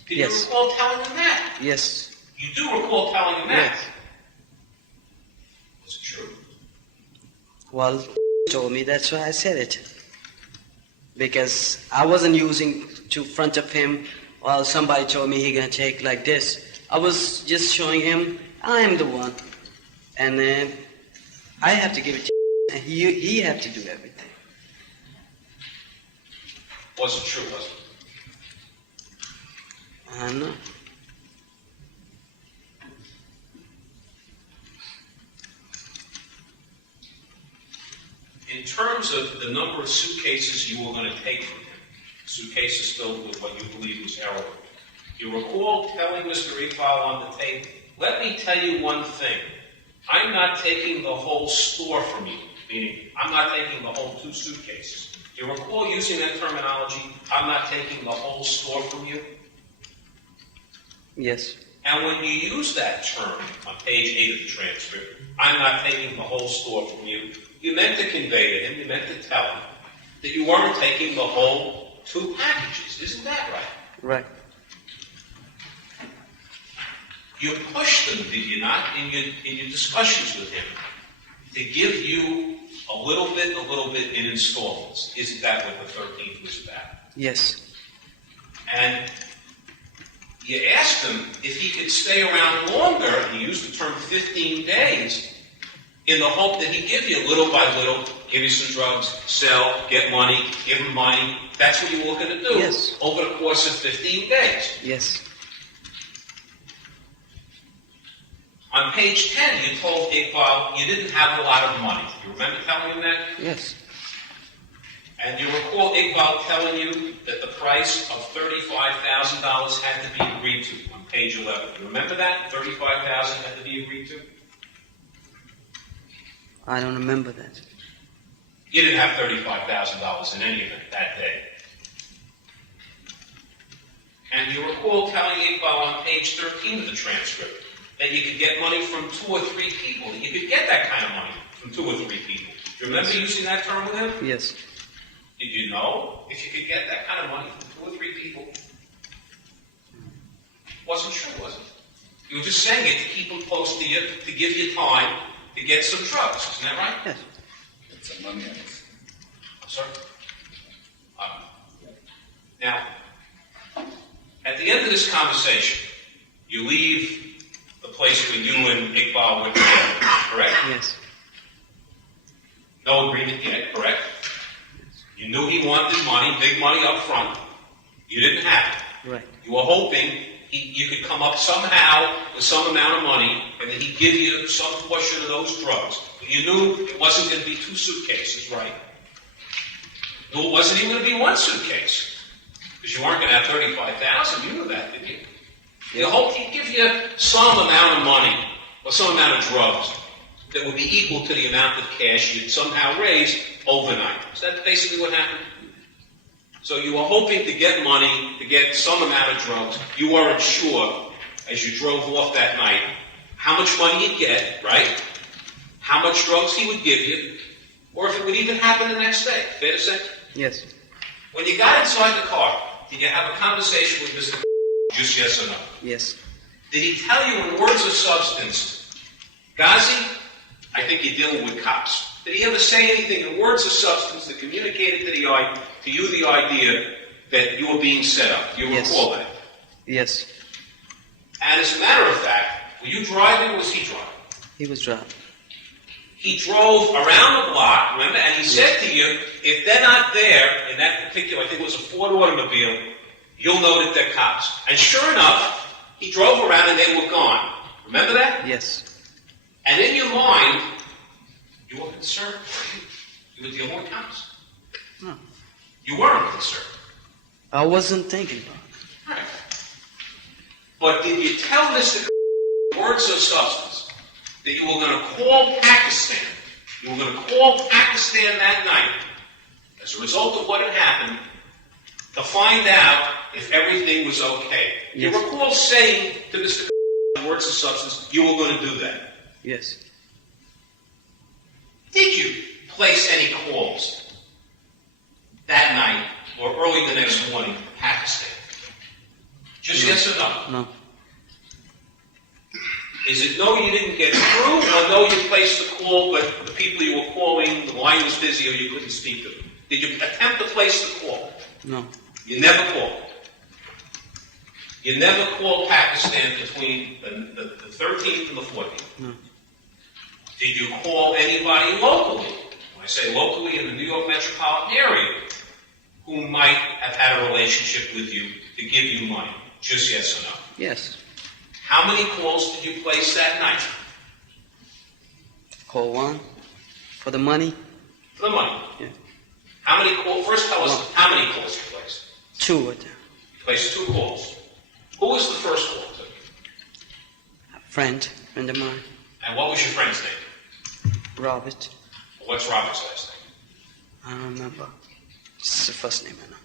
Did Yes. you recall telling him that? Yes, You do recall telling him that? yes. Was it true? Well, told me, that's why I said it. Because I wasn't using to front of him, while somebody told me he gonna take like this. I was just showing him I am the one, and then I have to give it to and he have to do everything. Was it true, was it? I don't know. In terms of the number of suitcases you were going to take from him, suitcases filled with what you believe was heroin, you recall telling Mr. Iqbal on the tape, let me tell you one thing, I'm not taking the whole store from you, meaning I'm not taking the whole 2 suitcases. Do you recall using that terminology, I'm not taking the whole store from you? Yes, And when you use that term on page 8 of the transcript, I'm not taking the whole store from you, you meant to convey to him, you meant to tell him, that you weren't taking the whole 2 packages. Isn't that right? right. You pushed him, did you not, in your discussions with him, to give you a little bit in installments. Isn't that what the 13th was about? Yes. And you asked him if he could stay around longer, and you used the term 15 days, in the hope that he'd give you little by little, give you some drugs, sell, get money, give him money. That's what you were looking to do over the course of 15 days. Yes. On page 10, you told Iqbal you didn't have a lot of money. You remember telling him that? Yes. And you recall Iqbal telling you that the price of $35,000 had to be agreed to on page 11. You remember that? $35,000 had to be agreed to? I don't remember that. You didn't have $35,000 in any event that day. And you recall telling Iqbal on page 13 of the transcript that you could get money from 2 or 3 people, that you could get that kind of money from 2 or 3 people. Do you remember using that term with him? Yes. Did you know if you could get that kind of money from 2 or 3 people? Wasn't true, was it? You were just saying it to keep them close to you, to give you time to get some drugs. Isn't that right? Yes. Get some money out of it. Sorry? Now, at the end of this conversation, you leave the place where you and Iqbal were together, correct? Yes. No agreement yet, correct? You knew he wanted money, big money up front. You didn't have it. Right. You were hoping you could come up somehow with some amount of money, and that he'd give you some portion of those drugs. But you knew it wasn't going to be 2 suitcases, right? No, it wasn't even going to be 1 suitcase. Because you weren't going to have $35,000. You knew that, didn't you? You hoped he'd give you some amount of money, or some amount of drugs, that would be equal to the amount of cash you'd somehow raised overnight. Is that basically what happened? So you were hoping to get money, to get some amount of drugs. You weren't sure, as you drove off that night, how much money you'd get, right? How much drugs he would give you, or if it would even happen the next day. Fair to say? Yes. When you got inside the car, did you have a conversation with Mr. Just yes or no? Yes. Did he tell you in words of substance, Ghazi, I think you're dealing with cops? Did he ever say anything in words of substance that communicated to you the idea that you were being set up? Do you recall that? Yes. And as a matter of fact, were you driving or was he driving? He was driving. He drove around the block, remember, and he said to you, if they're not there in that particular, I think it was a Ford automobile, you'll know that they're cops. And sure enough, he drove around and they were gone. Remember that? Yes. And in your mind, you were concerned. You were dealing with cops. No. You weren't concerned. I wasn't thinking about it. Right. But did you tell Mr. words of substance that you were going to call Pakistan? You were going to call Pakistan that night as a result of what had happened to find out if everything was okay. Yes. You recall saying to Mr. words of substance, you were going to do that. Yes. Did you place any calls that night or early the next morning to Pakistan? Just No. yes or no? No. Is it no, you didn't get through, or no, you placed the call, but the people you were calling, the line was busy, or you couldn't speak to them? Did you attempt to place the call? No. You never called. You never called Pakistan between the 13th and the 14th. No. Did you call anybody locally? When I say locally, in the New York metropolitan area, who might have had a relationship with you to give you money? Just yes or no? Yes. How many calls did you place that night? Call 1 for the money. For the money. Yeah. How many calls? First tell us 1. how many calls you placed. 2 at them. You placed 2 calls. Who was the first call to? A friend of mine. And what was your friend's name? Robert. What's Robert's last name? I don't remember. This is the first name I know.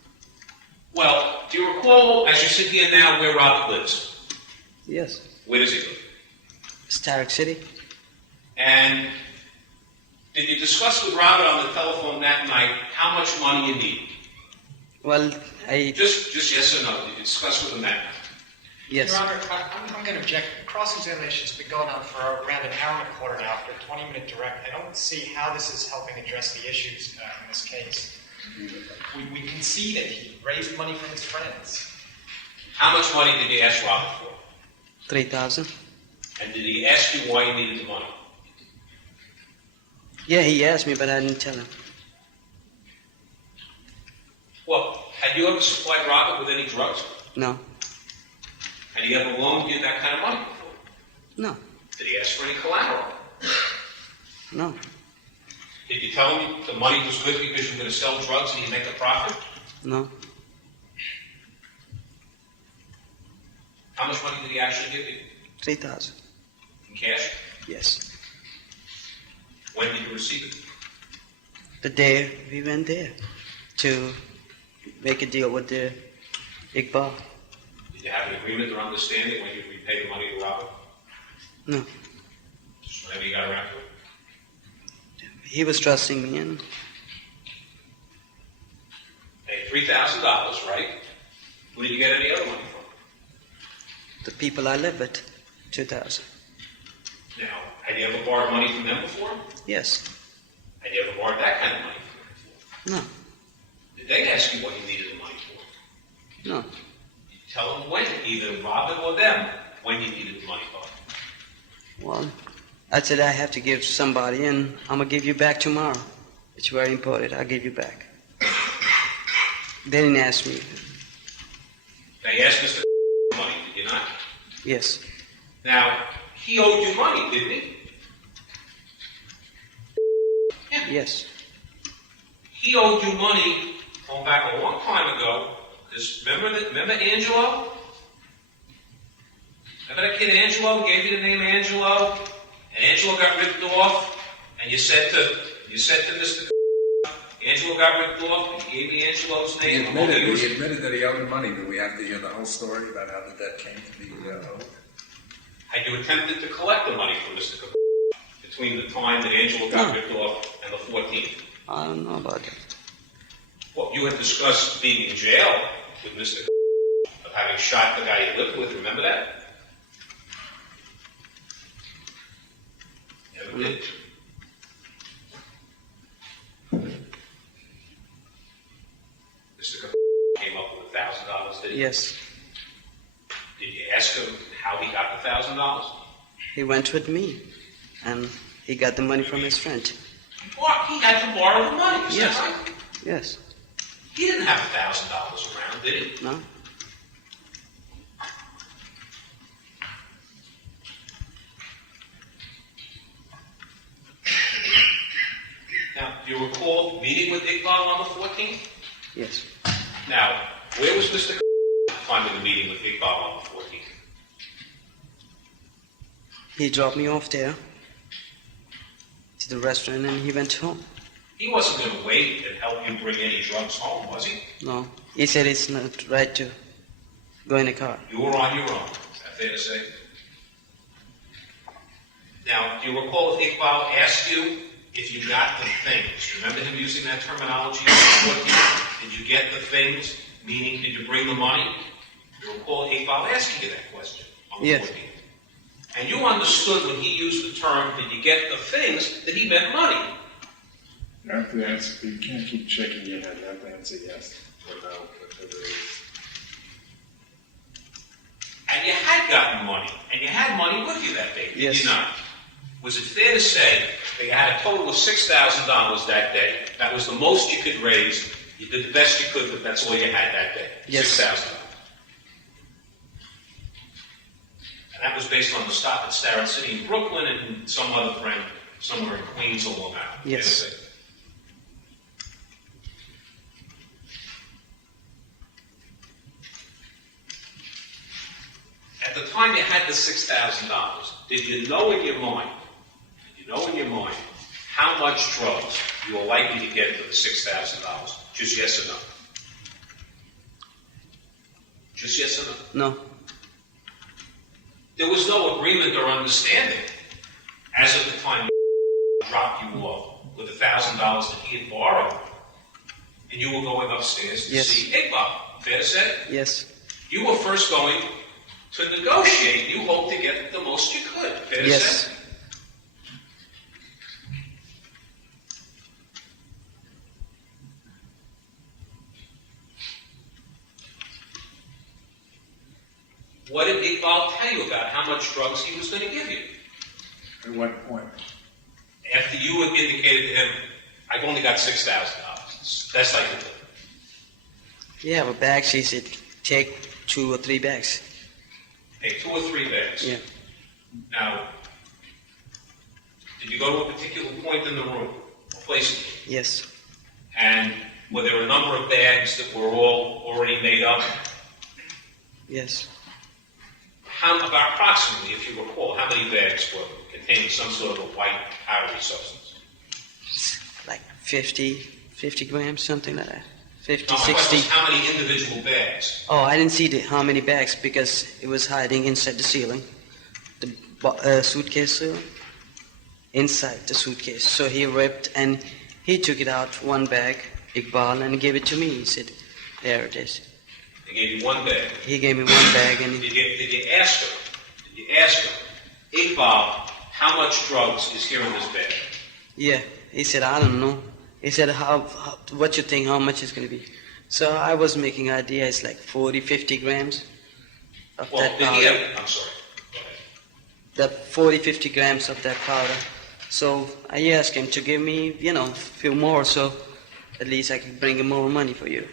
Well, do you recall, as you sit here now, where Robert lives? Yes. Where does he live? Starrick City. And did you discuss with Robert on the telephone that night how much money you need? Well, I Just yes or no. Did you discuss with him that night? Yes. Your Honor, I'm going to object. Cross-examination's been going on for around an hour and a quarter now, after a 20-minute direct. I don't see how this is helping address the issues in this case. We can see that he raised money from his friends. How much money did he ask Robert for? 3,000. And did he ask you why you needed the money? Yeah, he asked me, but I didn't tell him. Well, had you ever supplied Robert with any drugs? No. Had he ever loaned you that kind of money before? No. Did he ask for any collateral? No. Did you tell him the money was good because you were going to sell drugs and he'd make a profit? No. How much money did he actually give you? 3,000. In cash? Yes. When did you receive it? The day we went there to make a deal with the Iqbal. Did you have an agreement or understanding when you repay the money to Robert? No. Just whenever you got around to it? He was trusting me, and Hey, $3,000, right? Where did you get any other money from? the people I live with, 2,000. Now, had you ever borrowed money from them before? Yes. Had you ever borrowed that kind of money from them before? No. Did they ask you what you needed the money for? No. Did you tell them when, either Robert or them, when you needed the money for? Well, I said I have to give somebody, and I'm going to give you back tomorrow. It's very important. I'll give you back. They didn't ask me. They asked Mr. for money, did you not? Yes. Now, he owed you money, didn't he? Yes. He owed you money going back a long time ago. Because remember Angelo? Remember that kid Angelo? Gave you the name Angelo, and Angelo got ripped off. And you said to Mr. Angelo got ripped off, and he gave me Angelo's He name. admitted that he owed the money. Do we have to hear the whole story about how the debt came to be owed? Had you attempted to collect the money from Mr. between the time that Angelo got ripped off and the 14th? I don't know about that. Well, you had discussed being in jail with Mr. of having shot the guy you lived with. Remember that? Never did. Mr. came up with $1,000, did he? Yes. Did you ask him how he got the $1,000? He went with me, and he got the money from his friend. He had to borrow the money, is Yes. that right? Yes. He didn't have $1,000 around, did he? No? Now, do you recall meeting with Iqbal on the 14th? Yes. Now, where was Mr. finding the meeting with Iqbal on the 14th? He dropped me off there to the restaurant, and he went home. He wasn't going to wait and help you bring any drugs home, was he? No. He said it's not right to go in a car. You were on your own. Is that fair to say? Now, do you recall if Iqbal asked you if you got the things? Remember him using that terminology on the 14th? Did you get the things? Meaning, did you bring the money? Do you recall Iqbal asking you that question on the Yes. 14th? And you understood when he used the term, did you get the things, that he meant money. You have to answer. You can't keep shaking your head. You have to answer yes or no. And you had gotten money, and you had money with you that day, did Yes. you not? Was it fair to say that you had a total of $6,000 that day? That was the most you could raise. You did the best you could, but that's all you had that day. Yes. $6,000. And that was based on the stop at Starrett City in Brooklyn and some other friend somewhere in Queens or Long Island. Yes. Fair to say. At the time you had the $6,000, did you know in your mind, how much drugs you were likely to get for the $6,000? Just yes or no? Just yes or no? No. There was no agreement or understanding as of the time you dropped you off with $1,000 that he had borrowed, and you were going upstairs to Yes. see Iqbal. Fair to say? Yes. You were first going To negotiate, you hope to get the most you could. Fair to Yes. say? What did Iqbal tell you about how much drugs he was going to give you? At what point? After you had indicated to him, I've only got $6,000. Best I can do. Yeah, but bags, he said, take 2 or 3 bags. Take 2 or 3 bags. Yeah. Now, did you go to a particular point in the room, a place, Yes. and were there a number of bags that were all already made up? Yes. How about approximately, if you recall, how many bags were containing some sort of a white powdery substance? Like 50 grams, something like that. 50, No, my question 60. is how many individual bags? Oh, I didn't see how many bags because it was hiding inside the ceiling. The suitcase inside the suitcase. So he ripped and he took it out, 1 bag, Iqbal, and gave it to me. He said, there it is. They gave you 1 bag. He gave me 1 bag and Did you ask her? Iqbal, how much drugs is here in this bag? yeah, he said, I don't know. He said, what you think, how much it's going to be? So I was making idea, it's like 40, 50 grams of Well, that did powder. he have, I'm sorry. Go ahead. That 40, 50 grams of that powder. So I asked him to give me, a few more, so at least I could bring him more money for you.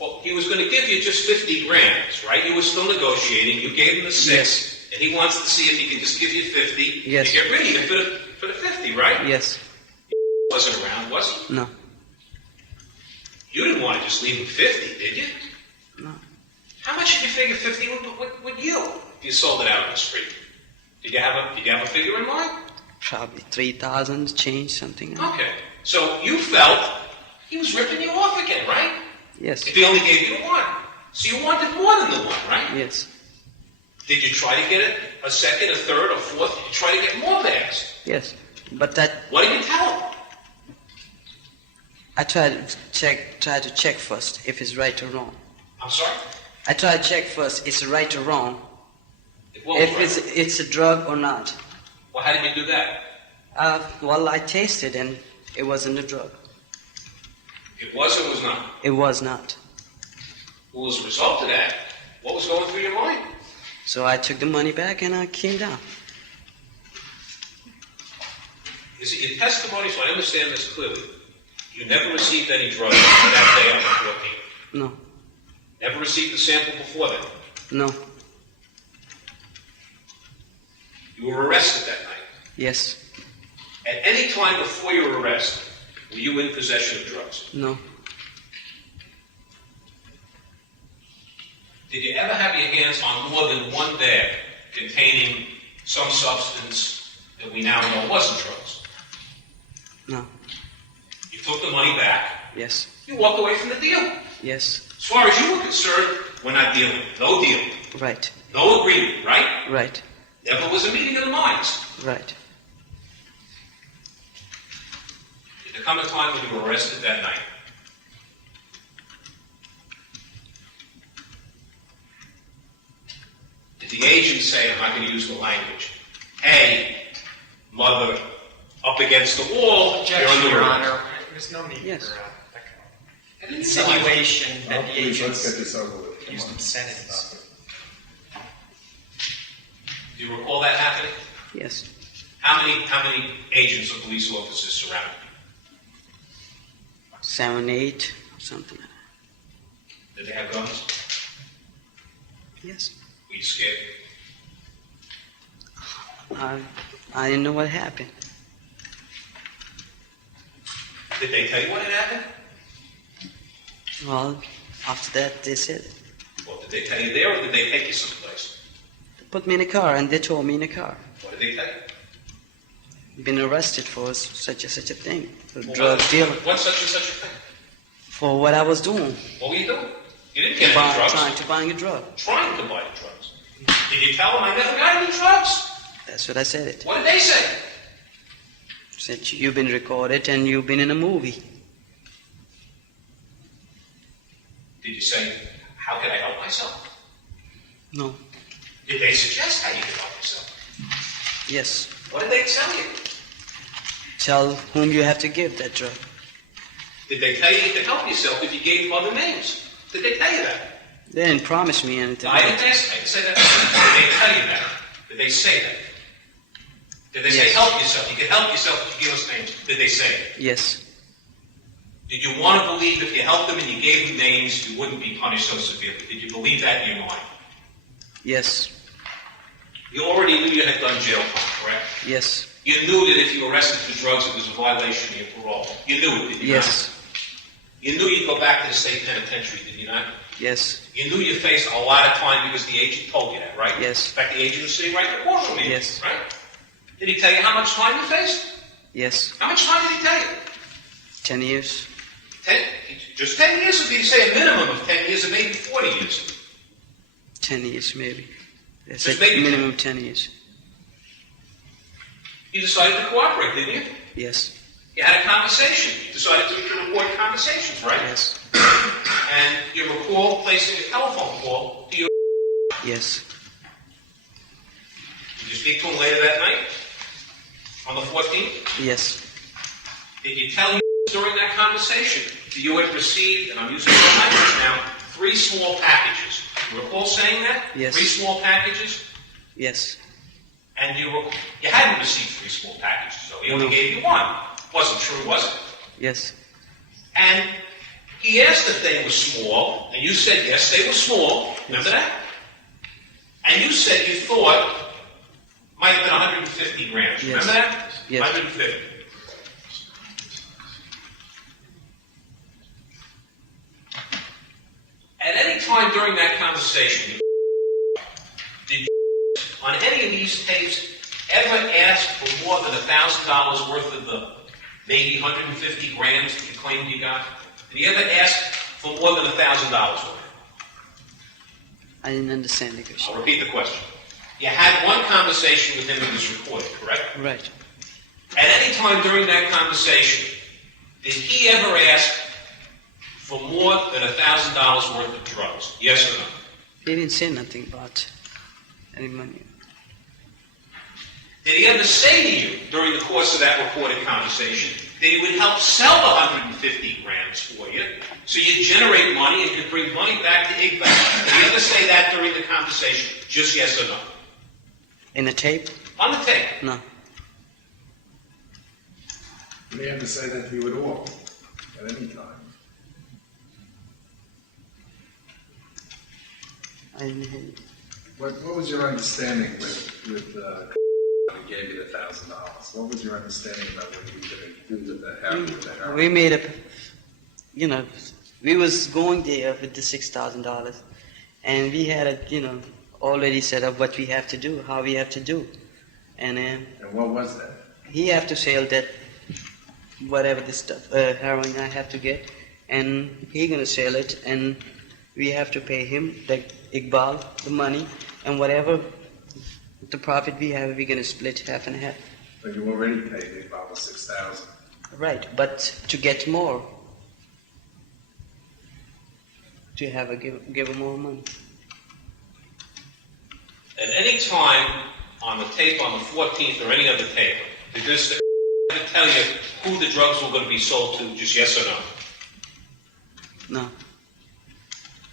Well, he was going to give you just 50 grams, right? You were still negotiating. You gave him the 6, Yes. and he wants to see if he can just give you 50 Yes. to get rid of you for the 50, right? Yes. Wasn't around, was he? No. You didn't want to just leave him 50, did you? No. How much did you figure 50 would yield if you sold it out on the street? Did you have a figure in mind? Probably 3,000 change, something. Okay. So you felt he was ripping you off again, right? Yes. If he only gave you 1. So you wanted more than the 1, right? Yes. Did you try to get it a second, a third, a fourth? Did you try to get more bags? Yes. But that What did you tell him? I try to check first if it's right or wrong. I'm sorry? I try to check first it's right or wrong. What If was right? it's a drug or not. Well, how did you do that? Well, I tasted and it wasn't a drug. It was or was not? It was not. Well, as a result of that, what was going through your mind? So I took the money back and I came down. Is it your testimony, so I understand this clearly? You never received any drugs that day on the 14th? No. Never received a sample before that? No. You were arrested that night. Yes. At any time before your arrest, were you in possession of drugs? No. Did you ever have your hands on more than 1 bag containing some substance that we now know wasn't drugs? No. You took the money back. Yes. You walked away from the deal. Yes. As far as you were concerned, we're not dealing. No deal. Right. No agreement, right? Right. Never was a meeting of the minds. Right. Did there come a time when you were arrested that night? Did the agent say, I'm not going to use the language, hey, mother, up against the wall, you're Objection, on the Your road. Honor. There's no need Yes. for that kind of It didn't sound like- insinuation that the Please, let's get agents this over with. Come used on. obscenities. Do you recall that happening? Yes. How many agents or police officers surrounded you? 7, 8, something like Did they have guns? that. Yes. Were you scared? I didn't know what happened. Did they tell you what had happened? Well, after that, they said, Well, did they tell you there, or did they take you someplace? they put me in a car and they told me in a car. What did they tell you? Been arrested for such a thing, for Well, drug dealing, What's such and such a thing? for what I was doing, What were you doing? You didn't get any drugs. trying to buy a drug. Trying to buy the drugs. Did you tell them I never got any drugs? That's what I said it. What did they say? Said you've been recorded and you've been in a movie. Did you say, how can I help myself? No. Did they suggest how you could help yourself? Yes. What did they tell you? Tell whom you have to give that drug. Did they tell you you could help yourself if you gave them other names? Did they tell you that? They didn't promise me anything. No, I didn't ask. I didn't say that. Did they tell you that? Did they say that? Did they say Yes. help yourself? You could help yourself if you give us names. Did they say it? Yes. Did you want to believe if you helped them and you gave them names, you wouldn't be punished so severely? Did you believe that in your mind? Yes. You already knew you had done jail time, correct? Yes. You knew that if you were arrested for drugs, it was a violation of your parole. You knew it, did you Yes. not? You knew you'd go back to the state penitentiary, did you not? Yes. You knew you faced a lot of time because the agent told you that, right? Yes. In fact, the agent was sitting right in the courtroom with you, Yes. right? Did he tell you how much time you faced? Yes. How much time did he tell you? 10 years. 10? Just 10 years? Or did he say a minimum of 10 years or maybe 40 years? 10 years, maybe. They Just said maybe- minimum 10 years. You decided to cooperate, didn't you? Yes. You had a conversation. You decided to record conversations, right? Yes. And you recall placing a telephone call to your... Yes. Did you speak to him later that night? On the 14th? Yes. Did you tell you during that conversation that you had received, and I'm using your language now, 3 small packages? You recall saying that? Yes. 3 small packages? Yes. And you hadn't received 3 small packages, so he only No. gave you 1. Wasn't true, was it? Yes. And he asked if they were small, and you said yes, they were small. Remember that? And you said you thought might have been 150 grams. Yes. Remember that? Yes. 150. At any time during that conversation, did you, on any of these tapes, ever ask for more than $1,000 worth of the maybe 150 grams that you claimed you got? Did you ever ask for more than $1,000 worth? I didn't understand the question. I'll repeat the question. You had one conversation with him that was recorded, correct? Right. At any time during that conversation, did he ever ask for more than $1,000 worth of drugs? Yes or no? He didn't say nothing about any money. Did he ever say to you during the course of that recorded conversation that he would help sell the 150 grams for you so you'd generate money and could bring money back to Iqbal? Did he ever say that during the conversation? Just yes or no? In a tape? On the tape. No. Did he ever say that to you at all, at any time? I didn't hear you. What was your understanding with when he gave you the $1,000? What was your understanding about what you were going to do with the heroin? We made up, we was going there with the $6,000, and we had already set up what we have to do, how we have to do, and And what was that? he have to sell that, whatever the stuff, heroin I have to get, and he gonna sell it, and we have to pay him, the Iqbal, the money, and whatever the profit we have, we're gonna split half and half. But you already paid about $6,000. Right, but to get more, to have give him more money. At any time on the tape on the 14th or any other tape, did this ever tell you who the drugs were going to be sold to, just yes or no? No,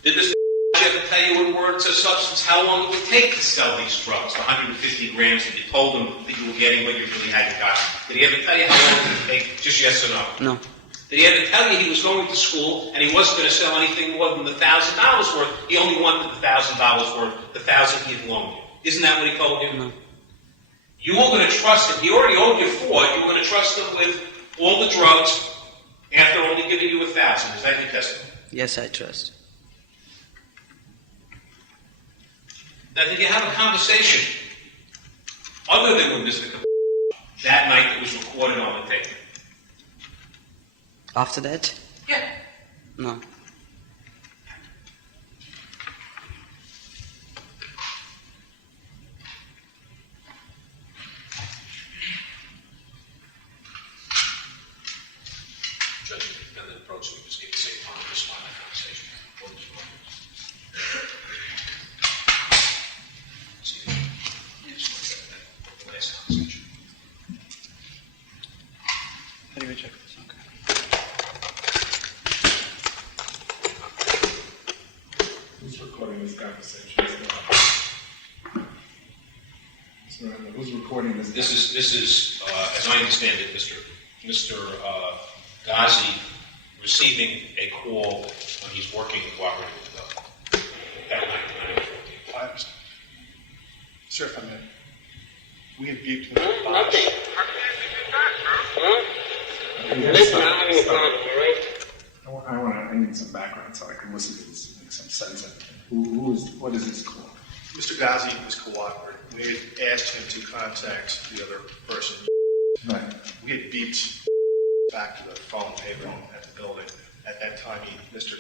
Did this ever tell you in words or substance how long it would take to sell these drugs, the 150 grams that you told them that you were getting when you really hadn't got? Did he ever tell you how long it would take, just yes or no? no, Did he ever tell you he was going to school and he wasn't going to sell anything more than the $1,000 worth? He only wanted the $1,000 worth, the $1,000 he had loaned you. Isn't that what he told you? no. You were going to trust him. He already owed you $4. You were going to trust him with all the drugs after only giving you $1,000. Is that your testimony? Yes, I trust. Now, did you have a conversation other than with Mr. that night that was recorded on the tape? After that? Yeah. No. Judge, the defendant approached me, just gave the same time to respond to that conversation. What was wrong? Mr. Adler, who's recording this? This is, as I understand it, Mr. Ghazi receiving a call when he's working cooperating with the government. That night, 9:14. I understand. Sir, if I may. We had beeped him at the box. Nothing. Huh? Listen, I'm having a problem, all right? I need some background so I can listen to this and make some sense of it. What is this call? Mr. Ghazi was cooperating. We had asked him to contact the other person. Right. We had beeped back to the phone payphone at the building. At that time, Mr.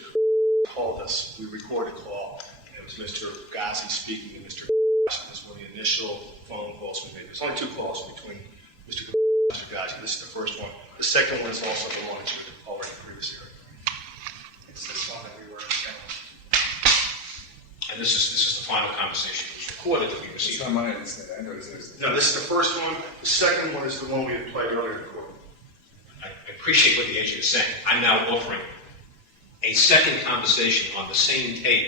called us. We recorded a call. It was Mr. Ghazi speaking to Mr. This was one of the initial phone calls we made. There's only 2 calls between Mr. and Mr. Ghazi. This is the first one. The second one is also the one that you had already previously heard. It's this one that we were discussing. And this is the final conversation. It was recorded that we It's received. not my understanding. I know this. No, this is the first one. The second one is the one we had played earlier in the court. I appreciate what the agent is saying. I'm now offering a second conversation on the same tape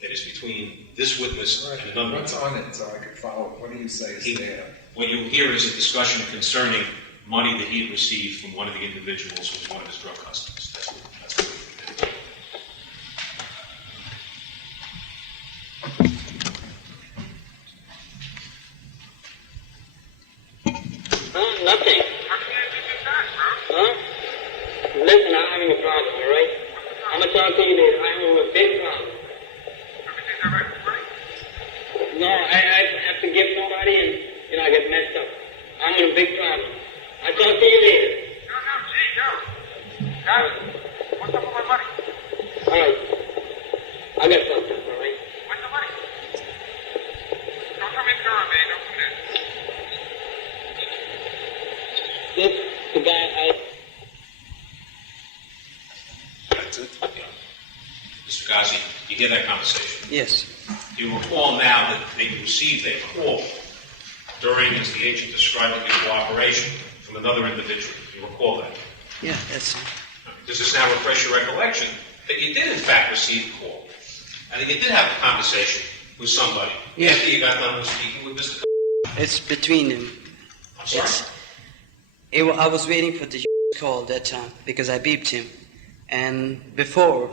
that is between this witness Right. and another What's witness. on it so I can follow? What do you say is there? What you hear is a discussion concerning money that he had received from one of the individuals who was one of his drug customers. That's what we did. Nothing. Huh? Listen, I'm having a problem, all right? I'm gonna talk to you later. I'm having a big problem. No, I have to give somebody and I get messed up. I'm in a big problem. I'll talk to you later. What's up with my money? All right. I got something, all right? Where's the money? Don't come in girl, man. Don't come in. This, the guy, That's it. Mr. Ghazi, you hear that conversation? Yes. You recall now that they received a call during, as the agent described it, the cooperation from another individual. You recall that? Yeah, that's it. Does this now refresh your recollection that you did in fact receive a call? And that you did have a conversation with somebody Yeah. after you got done with speaking with Mr. It's between them. I'm sorry. I was waiting for the call that time because I beeped him. And before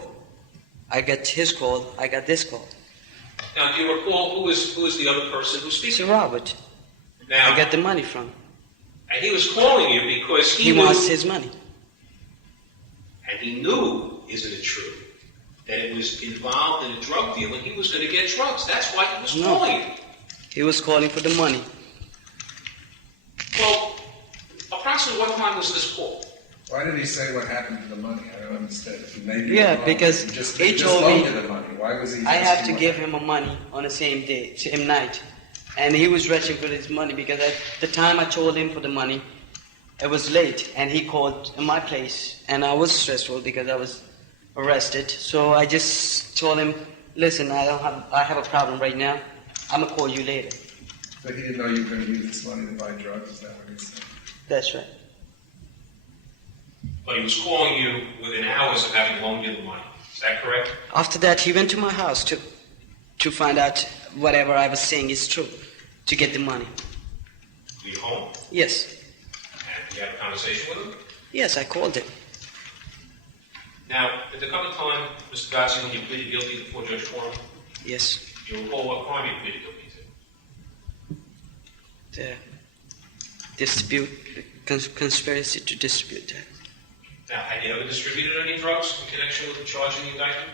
I got his call, I got this call. Now, do you recall who was the other person who was It's speaking? Robert. Now, I got the money from. and he was calling you because He knew, wants his money. and he knew, isn't it true, that it was involved in a drug deal and he was going to get drugs. That's why he was No. calling you. He was calling for the money. Well, approximately what time was this call? Why did he say what happened to the money? I don't understand. Maybe Yeah, wrong. because he told me loaned the money. Why was he? I have to asking give what- him a money on the same day, same night. And he was rushing for his money because at the time I told him for the money, it was late and he called in my place and I was stressful because I was arrested. So I just told him, listen, I have a problem right now. I'm gonna call you later. So he didn't know you were going to use this money to buy drugs. Is that what he said? That's right. But he was calling you within hours of having loaned you the money. Is that correct? After that, he went to my house to find out whatever I was saying is true, to get the money. Were you home? Yes. And you had a conversation with him? Yes, I called him. Now, did there come a time, Mr. Ghazi, when you pleaded guilty before Judge Korman? Yes. Do you recall what crime you pleaded guilty to? The dispute, conspiracy to distribute that. Now, had you ever distributed any drugs in connection with the charge in the indictment?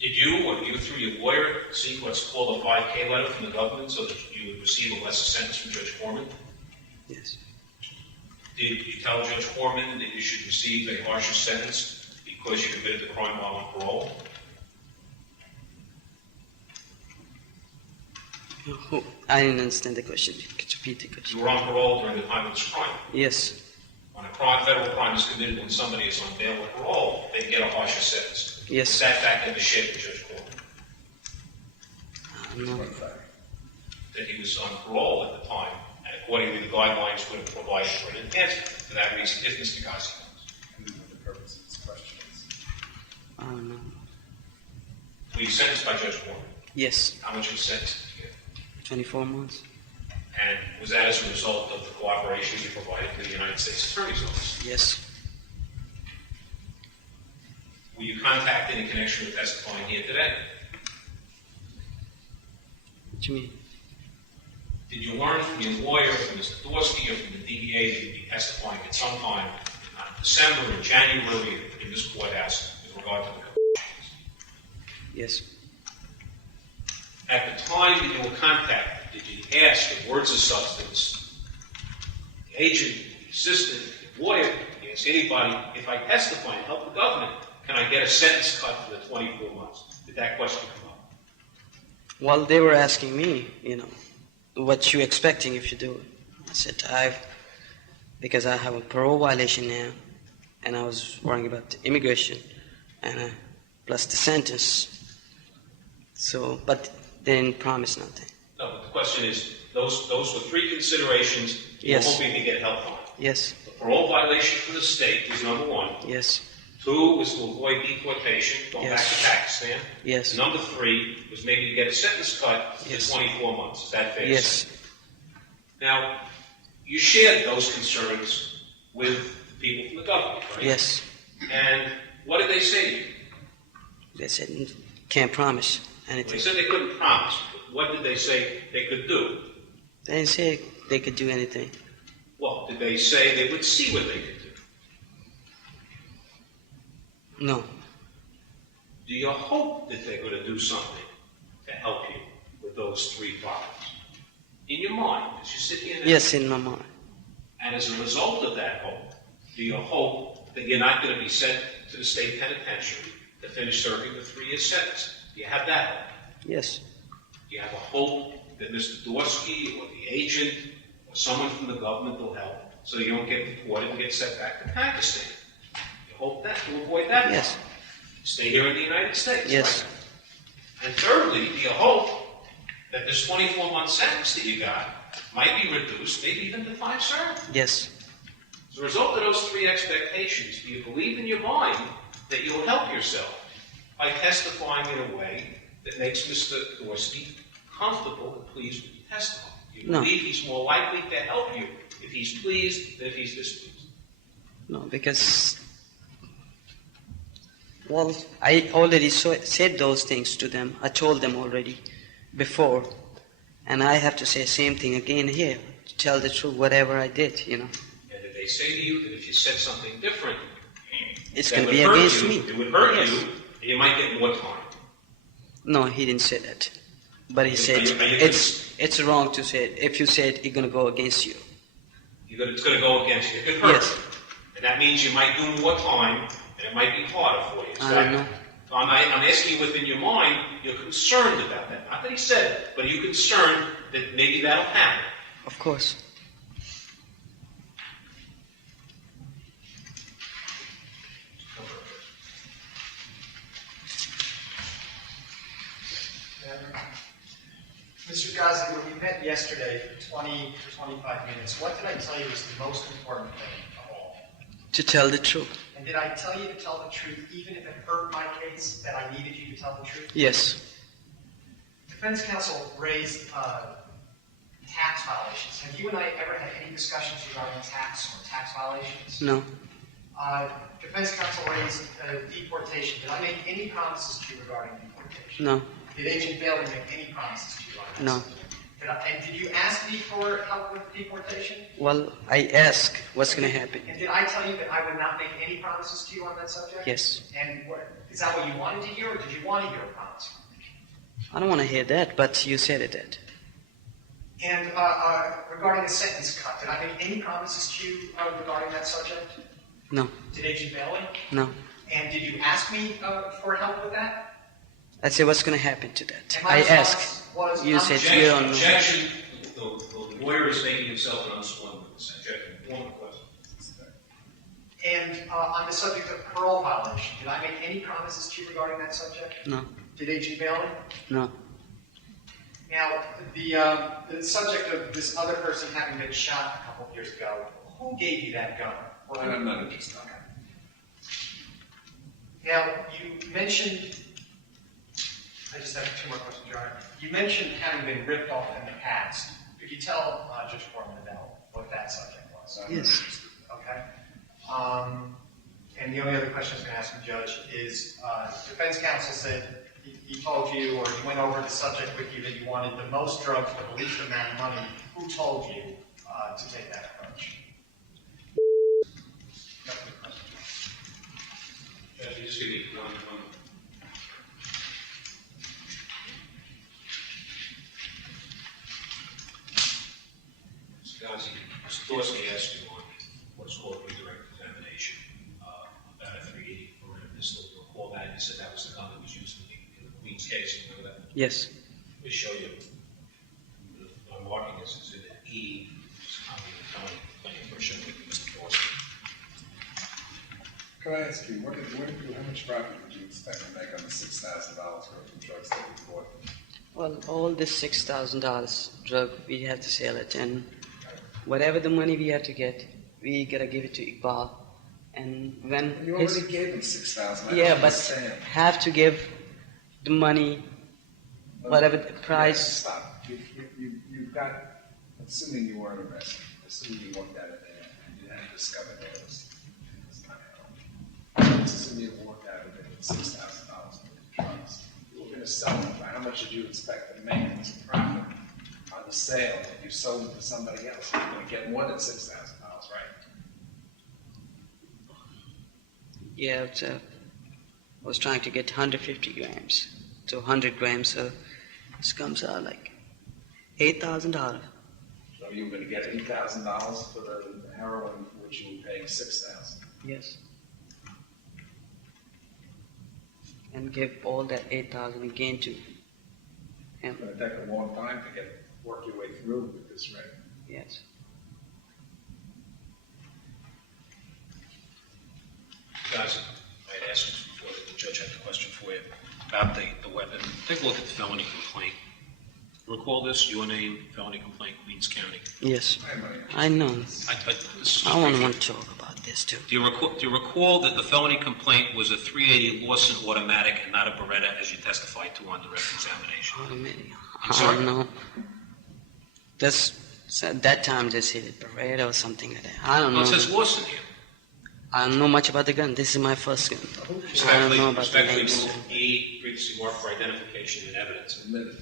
Did you, or you through your lawyer, seek what's called a 5K letter from the government so that you would receive a lesser sentence from Judge Korman? Yes. Did you tell Judge Korman that you should receive a harsher sentence because you committed the crime while on parole? I didn't understand the question. Could you repeat the question? You were on parole during the time of this crime. Yes. When a federal crime is committed when somebody is on bail or parole, they get a harsher sentence. Yes. Is that fact ever shared with Judge Korman? No. What fact? That he was on parole at the time, and according to the guidelines would have provided for an enhancement for that reason, if Mr. Ghazi knows. I don't know what the purpose of this question is. I don't know. Were you sentenced by Judge Korman? Yes, How much was sentenced to get? 24 months. And was that as a result of the cooperation you provided to the United States Attorney's Office? Yes. Were you contacted in connection with testifying here today? What do you mean? Did you learn from your lawyer, from Mr. Dorsky, or from the DEA that you'd be testifying at some time in December or January in this courthouse with regard to the Yes. At the time that you were contacted, did you ask for words of substance, the agent, the assistant, the lawyer, did you ask anybody, if I testify and help the government, can I get a sentence cut for the 24 months? Did that question come up? Well, they were asking me, what you expecting if you do it. I said, because I have a parole violation now, and I was worrying about the immigration, and plus the sentence. So, but they didn't promise nothing. No, but the question is, those were three considerations you were Yes. hoping to get help on. Yes, The parole violation from the state was number one. yes, 2 was to avoid deportation, going back Yes. to Pakistan. yes, And number 3 was maybe to get a sentence cut to Yes. 24 months. Is that fair to yes, say? Now, you shared those concerns with the people from the government, right? yes. And what did they say to you? They said, can't promise They anything. said they couldn't promise. But what did they say they could do? They didn't say they could do anything. Well, did they say they would see what they could do? No, Do you hope that they're going to do something to help you with those 3 problems? In your mind, as you sit here now, yes, in my mind. and as a result of that hope, do you hope that you're not going to be sent to the state penitentiary to finish serving the 3-year sentence? Do you have that hope? Yes, Do you have a hope that Mr. Dorsky or the agent or someone from the government will help so you don't get deported and get sent back to Pakistan? You hope that to avoid that? yes, Stay here in the United States, yes, right? And thirdly, do you hope that this 24-month sentence that you got might be reduced, maybe even to 5 served? yes, As a result of those 3 expectations, do you believe in your mind that you'll help yourself by testifying in a way that makes Mr. Dorsky comfortable and pleased with your testimony? Do you No. believe he's more likely to help you if he's pleased than if he's displeased? no, because, well, I already said those things to them. I told them already before, and I have to say the same thing again here, to tell the truth, whatever I did, And did they say to you that if you said something different, It's that going to would be hurt against you, me. it would hurt Yes. you, and you might get more time? No, he didn't say that. But he said, are you it's wrong to say it. If you say it, it's going to go against you. It's going to go against you. It could hurt. Yes. And that means you might do more time, and it might be harder for you. Is I that- don't know. So I'm asking you within your mind, you're concerned about that. Not that he said it, but are you concerned that maybe that'll happen? Of course. Mr. Ghazi, when we met yesterday for 20 to 25 minutes, what did I tell you was the most important thing of all? To tell the truth. And did I tell you to tell the truth even if it hurt my case, that I needed you to tell the truth? Yes. Defense counsel raised tax violations. Have you and I ever had any discussions regarding tax or tax violations? No. Defense counsel raised deportation. Did I make any promises to you regarding deportation? No. Did Agent Bailey make any promises to you on that? No. subject? And did you ask me for help with deportation? Well, I ask what's going to happen. And did I tell you that I would not make any promises to you on that subject? Yes. And is that what you wanted to hear, or did you want to hear a promise? I don't want to hear that, but you said it. And regarding the sentence cut, did I make any promises to you regarding that subject? No. Did Agent Bailey? No. And did you ask me for help with that? I said, what's going to happen to that? And my I response asked. was, You I'm said Objection, you don't know. objection. The lawyer is making himself an unsworn witness. Objection. One question. And on the subject of parole violation, did I make any promises to you regarding that subject? No. Did Agent Bailey? No. Now, the subject of this other person having been shot a couple of years ago, who gave you that gun? I'm not interested. Okay. Now, you mentioned I just have two more questions, Your Honor. You mentioned having been ripped off in the past. Could you tell Judge Korman about what that subject was? Yes. Okay. And the only other question I was going to ask the judge is, defense counsel said he told you, or he went over the subject with you, that you wanted the most drugs for the least amount of money. Who told you to take that approach? You just give me one. Mr. Ghazi, Mr. Dorsky asked you on what's called redirect examination about a 380 Korman pistol. You recall that? You said that was the gun that was used in the Queen's case. Remember that? Yes. Let me show you. I'm marking this as Exhibit E. Just copy the felony complaint for showing it to Mr. Dorsky. Can I ask you, how much profit would you expect to make on the $6,000 worth of drugs that you bought? Well, all this $6,000 drug, we have to sell it, and whatever the money we have to get, we gotta give it to Iqbal. And when You already gave him $6,000. yeah, but have to give the money, whatever the price. Yeah, stop. You've got, assuming you weren't arrested, assuming you walked out of there and you hadn't discovered there was not heroin. Let's assume you walked out of there with $6,000 worth of drugs. You were going to sell them. How much did you expect to make as a profit on the sale that you sold them to somebody else? You're going to get more than $6,000, right? Yeah, I was trying to get 150 grams. So 100 grams, so this comes out like $8,000. So you were going to get $8,000 for the heroin, for which you were paying $6,000. Yes. And give all that 8,000 again to him. It's going to take a long time to work your way through with this rate. Yes. Guys, I asked before that the judge had the question for you about the weapon. Take a look at the felony complaint. Recall this, your name, felony complaint, Queens County. Yes. I know. I want to talk about this too. Do you recall that the felony complaint was a 380 Lawson automatic and not a Beretta, as you testified to on direct examination? Automatic. I'm sorry? I don't know. At that time they said it Beretta or something like that. I don't know. Well, it says Lawson here. I don't know much about the gun. This is my first gun. I don't know about the Respectfully names. move E, previously marked for identification and evidence. Admitted.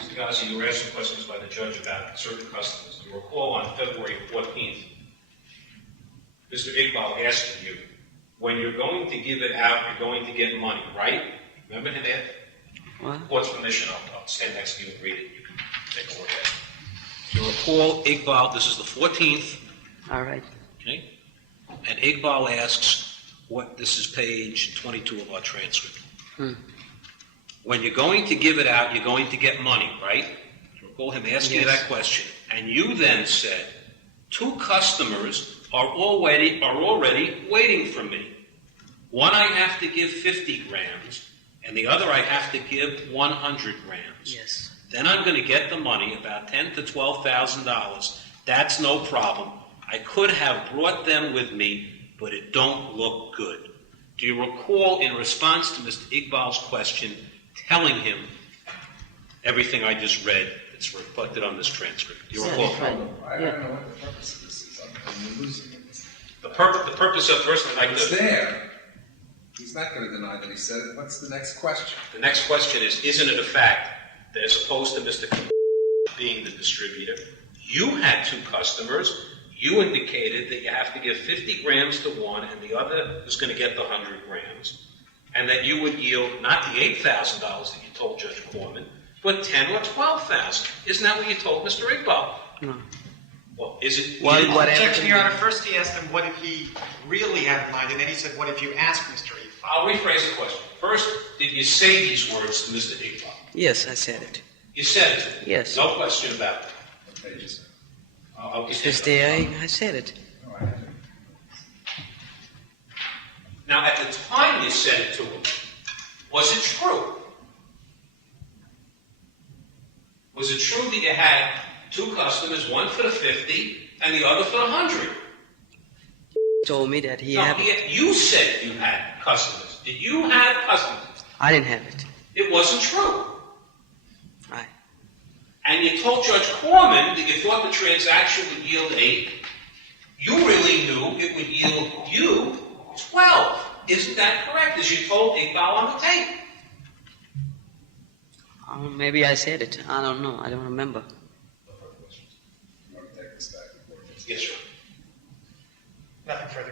Mr. Ghazi, you were asking questions by the judge about certain customers. You recall on February 14th, Mr. Iqbal asked you, when you're going to give it out, you're going to get money, right? Remember him there? What? Court's permission, I'll stand next to you and read it. You can take a look at it. You recall Iqbal, this is the 14th, All right. okay? And Iqbal asks, this is page 22 of our transcript. When you're going to give it out, you're going to get money, right? You recall him asking you that question. And you then said, 2 customers are already waiting for me. One I have to give 50 grams, and the other I have to give 100 grams. Yes. Then I'm going to get the money, about $10,000 to $12,000. That's no problem. I could have brought them with me, but it don't look good. Do you recall, in response to Mr. Iqbal's question, telling him everything I just read? It's reflected on this transcript. Do you recall? I don't know what the purpose of this is. I'm losing it. The purpose of first, I'd like It's to. there. He's not going to deny that he said it. What's the next question? The next question is, isn't it a fact that as opposed to Mr. being the distributor, you had 2 customers, you indicated that you have to give 50 grams to one and the other is going to get the 100 grams, and that you would yield not the $8,000 that you told Judge Korman, but $10,000 or $12,000. Isn't that what you told Mr. Iqbal? No. Well, is it? Objection, Your Honor. First he asked him what did he really have in mind, and then he said, what if you ask Mr. Iqbal? I'll rephrase the question. First, did you say these words to Mr. Iqbal? Yes, I said it. You said it? Yes. No question about it. What page is it? I'll get This day I said it. Oh, I haven't. Now, at the time you said it to him, was it true? Was it true that you had 2 customers, one for the 50 and the other for the 100? Told me that he No, had. you said you had customers. Did you have custody? I didn't have it. It wasn't true. Right. And you told Judge Korman that you thought the transaction would yield 8. You really knew it would yield you 12. Isn't that correct? As you told Iqbal on the tape. Maybe I said it. I don't know. I don't remember. Yes, sir. Nothing further.